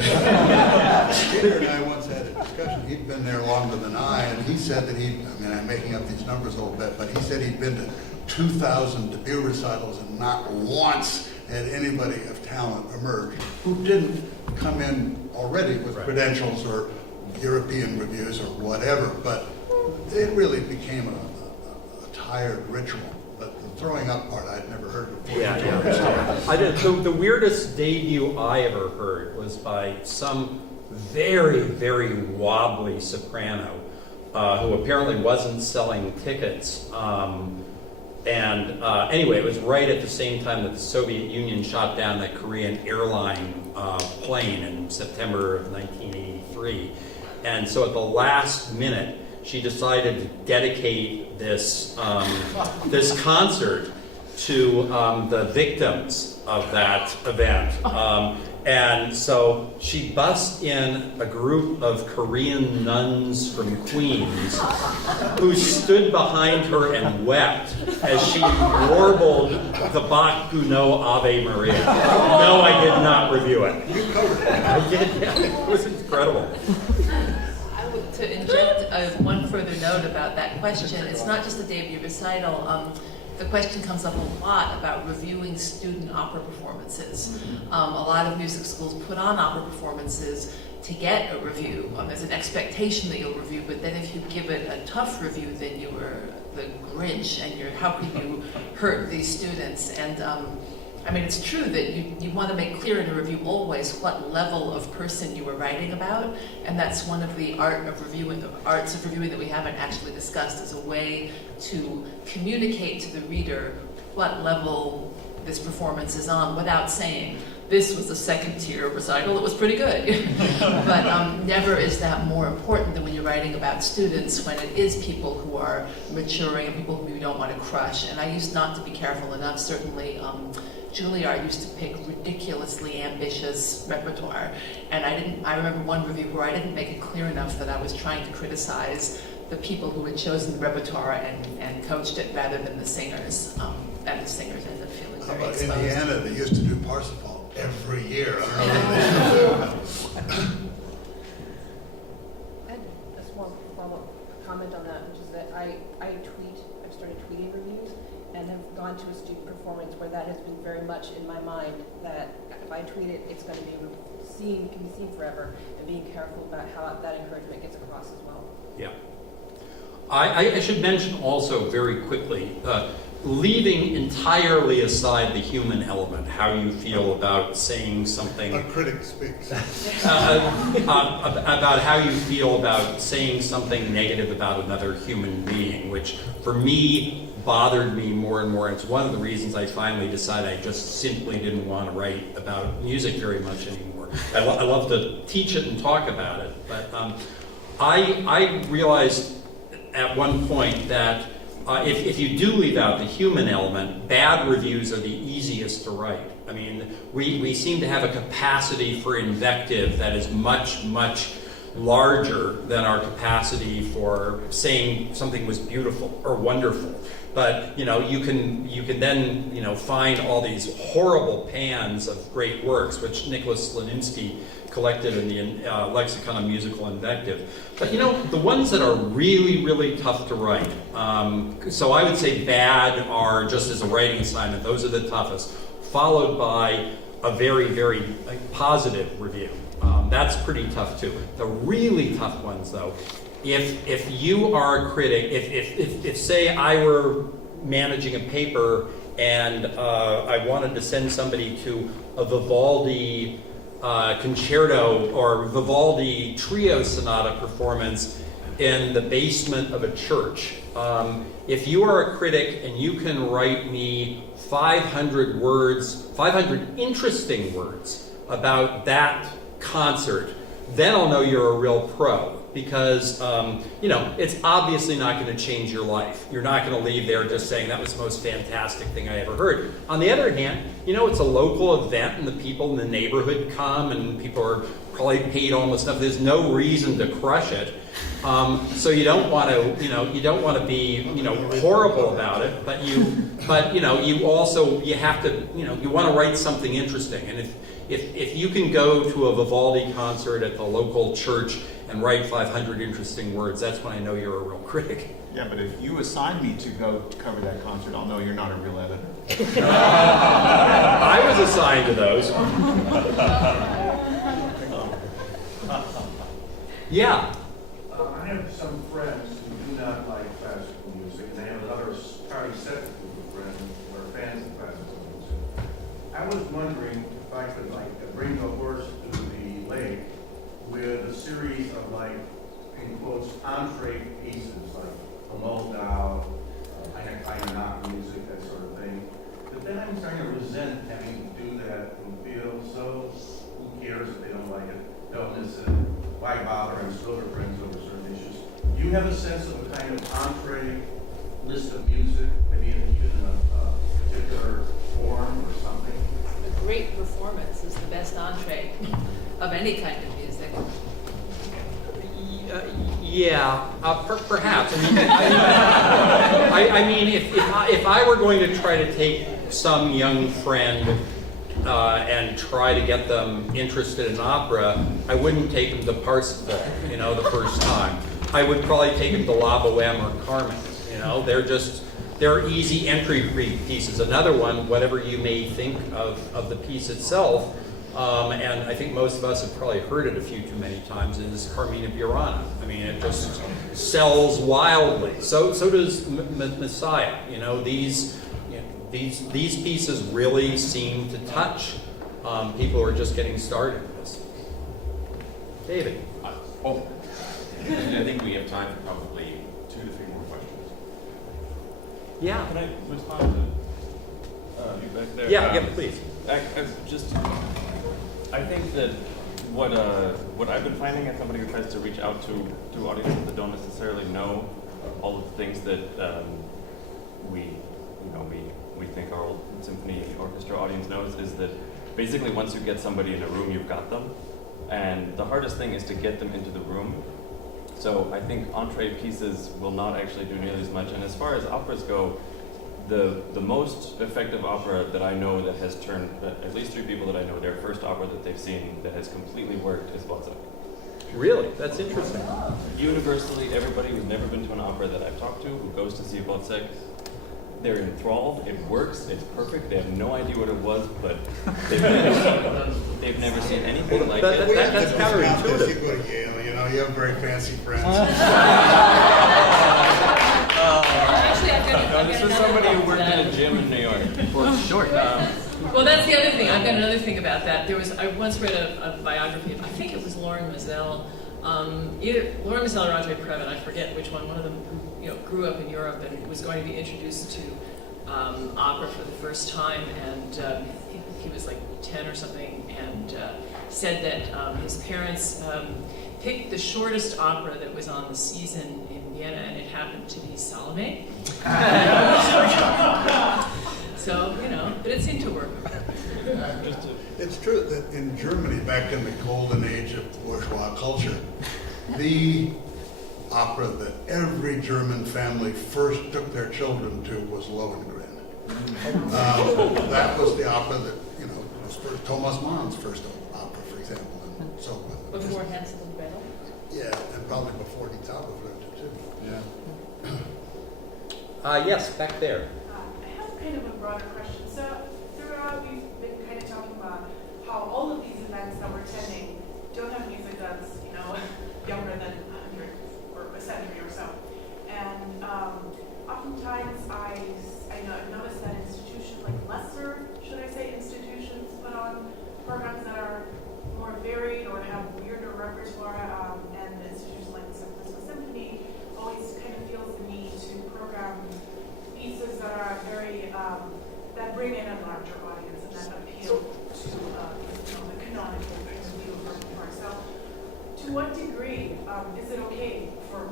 Peter and I once had a discussion. He'd been there longer than I, and he said that I'm making up these numbers a little bit, but he said he'd been to 2,000 debut recitals and not once had anybody of talent emerge who didn't come in already with credentials or European reviews or whatever, but it really became a tired ritual. But the throwing up part I'd never heard before. Yeah. I did. The weirdest debut I ever heard was by some very, very wobbly soprano who apparently wasn't selling tickets. Anyway, it was right at the same time that the Soviet Union shot down that Korean airline plane in September of 1983. And so at the last minute, she decided to dedicate this this concert to the victims of that event. And so she bussed in a group of Korean nuns from Queens who stood behind her and wept as she warbled the Bach Gounod Ave Maria. No, I did not review it. You covered it. I did, yeah. It was incredible. To inject one further note about that question, it's not just the debut recital. The question comes up a lot about reviewing student opera performances. A lot of music schools put on opera performances to get a review. There's an expectation that you'll review, but then if you give it a tough review, then you were the Grinch, and how can you hurt these students? And I mean, it's true that you want to make clear in a review always what level of person you are writing about, and that's one of the arts of reviewing that we haven't actually discussed as a way to communicate to the reader what level this performance is on without saying, this was a second tier recital, it was pretty good. But never is that more important than when you're writing about students, when it is people who are maturing and people who you don't want to crush. And I used not to be careful enough, certainly. Juilliard used to pick ridiculously ambitious repertoire, and I remember one review where I didn't make it clear enough that I was trying to criticize the people who had chosen the repertoire and coached it rather than the singers, and the singers ended up feeling How very about exposed. Indiana? They used to do Parsifal every year. I don't know what they still do. I had a small follow-up comment on that, which is that I've started tweeting reviews and have gone to a student performance where that has been very much in my mind, that if I tweet it, it's going to be can be seen forever, and being careful about how that encouragement gets across as well. Yeah. I should mention also very quickly, leaving entirely aside the human element, how you feel about saying something. A critic speaks. About how you feel about saying something negative about another human being, which for me bothered me more and more. It's one of the reasons I finally decided I just simply didn't want to write about music very much anymore. I love to teach it and talk about it, but I realized at one point that if you do leave out the human element, bad reviews are the easiest to write. I mean, we seem to have a capacity for invective that is much, much larger than our capacity for saying something was beautiful or wonderful. But you can then find all these horrible pans of great works, which Nicholas Slaninsky collected in the Lexicon of Musical Invective. But the ones that are really, really tough to write. So I would say bad are just as a writing assignment. Those are the toughest, followed by a very, very positive review. That's pretty tough too. The really tough ones, though, if you are a critic, if say I were managing a paper and I wanted to send somebody to a Vivaldi concerto or Vivaldi trio sonata performance in the basement of a church, if you are a critic and you can write me 500 words, 500 interesting words about that concert, then I'll know you're a real pro. Because, it's obviously not going to change your life. You're not going to leave there just saying that was the most fantastic thing I ever heard. On the other hand, it's a local event and the people in the neighborhood come and people are probably paid almost enough. There's no reason to crush it. So you don't want to, be, horrible about it, but you also, you have to, you want to write something interesting. And if you can go to a Vivaldi concert at the local church and write 500 interesting words, that's when I know you're a real critic. Yeah, but if you assign me to go to cover that concert, I'll know you're not a real editor. I was assigned to those. Yeah. I have some friends who do not like classical music, and they have another entirely separate group of friends who are fans of classical music. I was wondering if I could bring a horse to the lake with a series of in quotes, entree pieces like a Moldau, Heineken music, that sort of thing. But then I'm starting to resent having to do that and feel so, who cares if they don't like it, don't miss it, why bother and still their friends over certain issues. Do you have a sense of a kind of entree list of music, maybe in a particular form or something? A great performance is the best entree of any kind of music. Perhaps. I mean, if I were going to try to take some young friend and try to get them interested in opera, I wouldn't take them to Parsifal, you know, the first time. I would probably take them to La Boheme or Carmen. You know, they're easy entry pieces. Another one, whatever you may think of the piece itself, and I think most of us have probably heard it a few too many times, is Carmina Burana. I mean, it just sells wildly. So does Messiah. You know, these pieces really seem to touch people who are just getting started with this. David. I think we have time for probably 2 to 3 more questions. Yeah. Can I respond to you back there? Yeah, please. I think that what I've been finding as somebody who tries to reach out to audiences that don't necessarily know all of the things that we think our old symphony orchestra audience knows is that basically once you get somebody in a room, you've got them. And the hardest thing is to get them into the room. So I think entree pieces will not actually do nearly as much. And as far as operas go, the most effective opera that I know that has turned, at least 3 people that I know, their first opera that they've seen that has completely worked is Waleson. Really? That's interesting. Universally, everybody who's never been to an opera that I've talked to who goes to see Waleson, they're enthralled, it works, it's perfect, they have no idea what it was, but they've never seen anything like it. That's counterintuitive. You go to Yale, you know, you have very fancy friends. Actually, I've got This is somebody who worked in a gym in New York. For sure. Well, that's the other thing. I've got another thing about that. I once read a biography of, I think it was Lauren Mazel, either Lauren Mazel or Andre Previn, I forget which one. One of them, grew up in Europe and was going to be introduced to opera for the first time, and he was like 10 or something, and said that his parents picked the shortest opera that was on the season in Vienna, and it happened to be Salome. So, but it seemed to work. It's true that in Germany, back in the golden age of bourgeois culture, the opera that every German family first took their children to was Lohengrin. That was the opera that, was for Thomas Mann's first opera, for example, and so on. Before Hansel and Gretel? Yeah, and probably before Die Zauberflöte, too. Yeah. Yes, back there. I have kind of a broader question. So throughout, we've been kind of talking about how all of these events that we're attending don't have music that's, younger than 100 or a century or so. And oftentimes I've noticed that institutions like lesser, should I say, institutions put on programs that are more varied or have weirder repertoire, and institutions like the San Francisco Symphony always kind of feels the need to program pieces that are very, that bring in a larger audience and that appeal to the canonical kind of view of repertoire. So to what degree is it okay for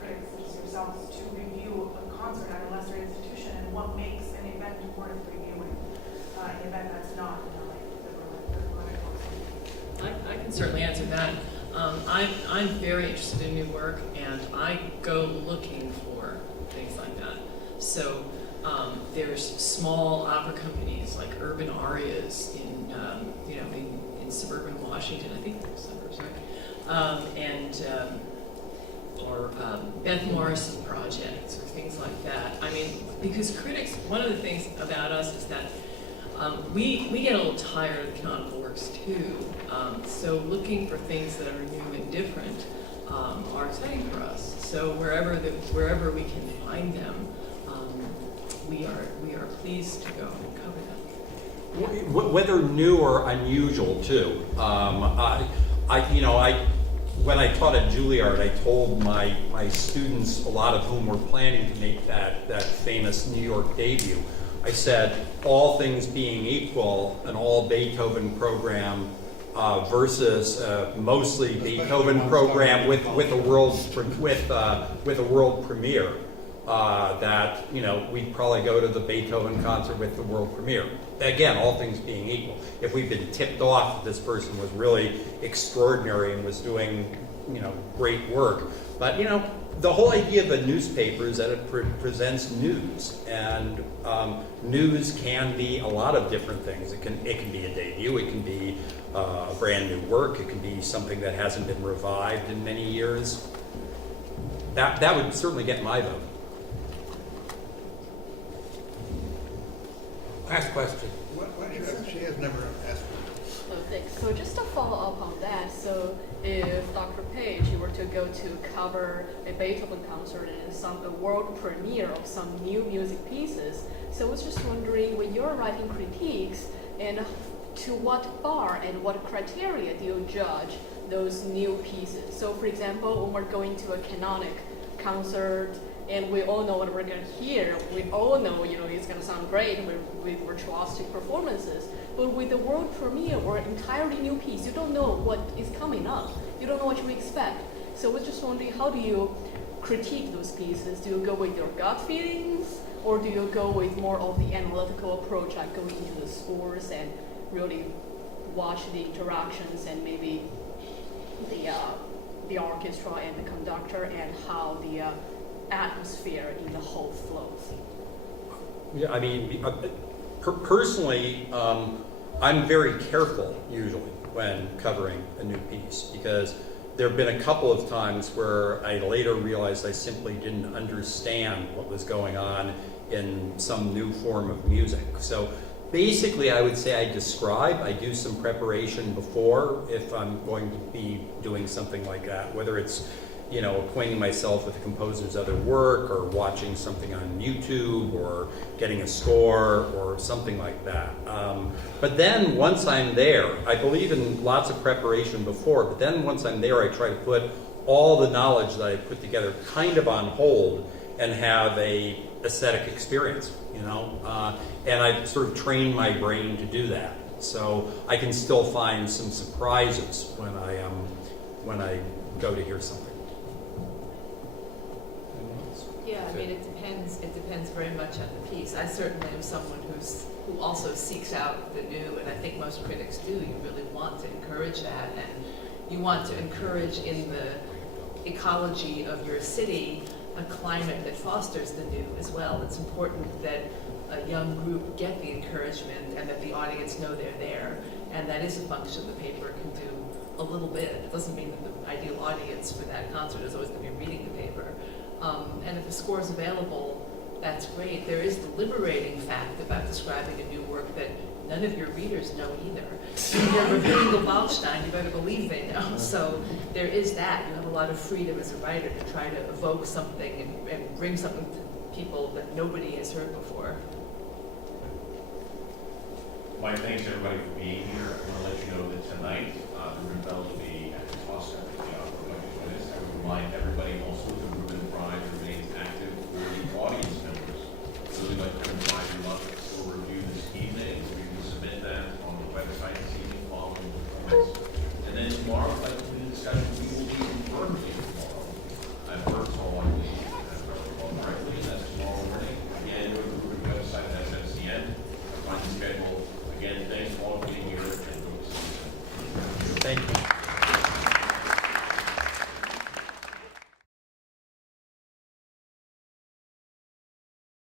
critics such as yourselves to review a concert at a lesser institution, and what makes an event worth reviewing? An event that's not I can certainly answer that. I'm very interested in new work, and I go looking for things like that. So there's small opera companies like Urban Arias in suburban Washington. I think they're suburbs, right? Or Beth Morrison projects or things like that. I mean, because critics, one of the things about us is that we get a little tired of canonical works too. So looking for things that are new and different are exciting for us. So wherever we can find them, we are pleased to go and cover them. Whether new or unusual too. When I taught at Juilliard, I told my students, a lot of whom were planning to make that famous New York debut, I said, all things being equal, an all Beethoven program versus mostly Beethoven program with a world premiere. That we'd probably go to the Beethoven concert with the world premiere. Again, all things being equal. If we've been tipped off that this person was really extraordinary and was doing great work, but the whole idea of a newspaper is that it presents news, and news can be a lot of different things. It can be a debut, it can be a brand new work, it can be something that hasn't been revived in many years. That would certainly get my vote. Last question. She has never asked. Oh, thanks. So just to follow up on that, so if Dr. Page, you were to go to cover a Beethoven concert and a world premiere of some new music pieces, so I was just wondering, when you're writing critiques, and to what bar and what criteria do you judge those new pieces? So for example, when we're going to a canonic concert, and we all know what we're going to hear, we all know, it's going to sound great with virtuosic performances. But with the world premiere or entirely new piece, you don't know what is coming up. You don't know what you expect. So I was just wondering, how do you critique those pieces? Do you go with your gut feelings, or do you go with more of the analytical approach, like going into the scores and really watch the interactions and maybe the orchestra and the conductor and how the atmosphere in the whole flows? Yeah, I mean, personally, I'm very careful usually when covering a new piece, because there have been a couple of times where I later realized I simply didn't understand what was going on in some new form of music. So basically, I would say I do some preparation before if I'm going to be doing something like that, whether it's acquainting myself with the composer's other work, or watching something on YouTube, or getting a score, or something like that. But then once I'm there, I believe in lots of preparation before, but then once I'm there, I try to put all the knowledge that I put together kind of on hold and have a aesthetic experience, and I sort of train my brain to do that. So I can still find some surprises when I go to hear something. Yeah, I mean, it depends very much on the piece. I certainly am someone who also seeks out the new, and I think most critics do. You really want to encourage that, and you want to encourage in the ecology of your city a climate that fosters the new as well. It's important that a young group get the encouragement and that the audience know they're there, and that is a function the paper can do a little bit. It doesn't mean that the ideal audience for that concert is always going to be reading the paper. And if the score is available, that's great. There is the liberating fact about describing a new work that none of your readers know either. When you're reviewing the Waldstein, you better believe they know. So there is that. You have a lot of freedom as a writer to try to evoke something and bring something to people that nobody has heard before. My thanks everybody for being here. I want to let you know that tonight, the Rubin Bell will be at the toss at the I would remind everybody also the Rubin Prize remains active for the audience members. Really like to remind you about the full review this evening. We can submit that on the website this evening following the performance. And then tomorrow, like the discussion, we will be in Berkeley tomorrow at Berks Hall, I believe, if I recall correctly. That's tomorrow morning. Again, go to the Rubin website at SFCN. Find the schedule. Again, thanks all for being here, and we'll see you soon. Thank you.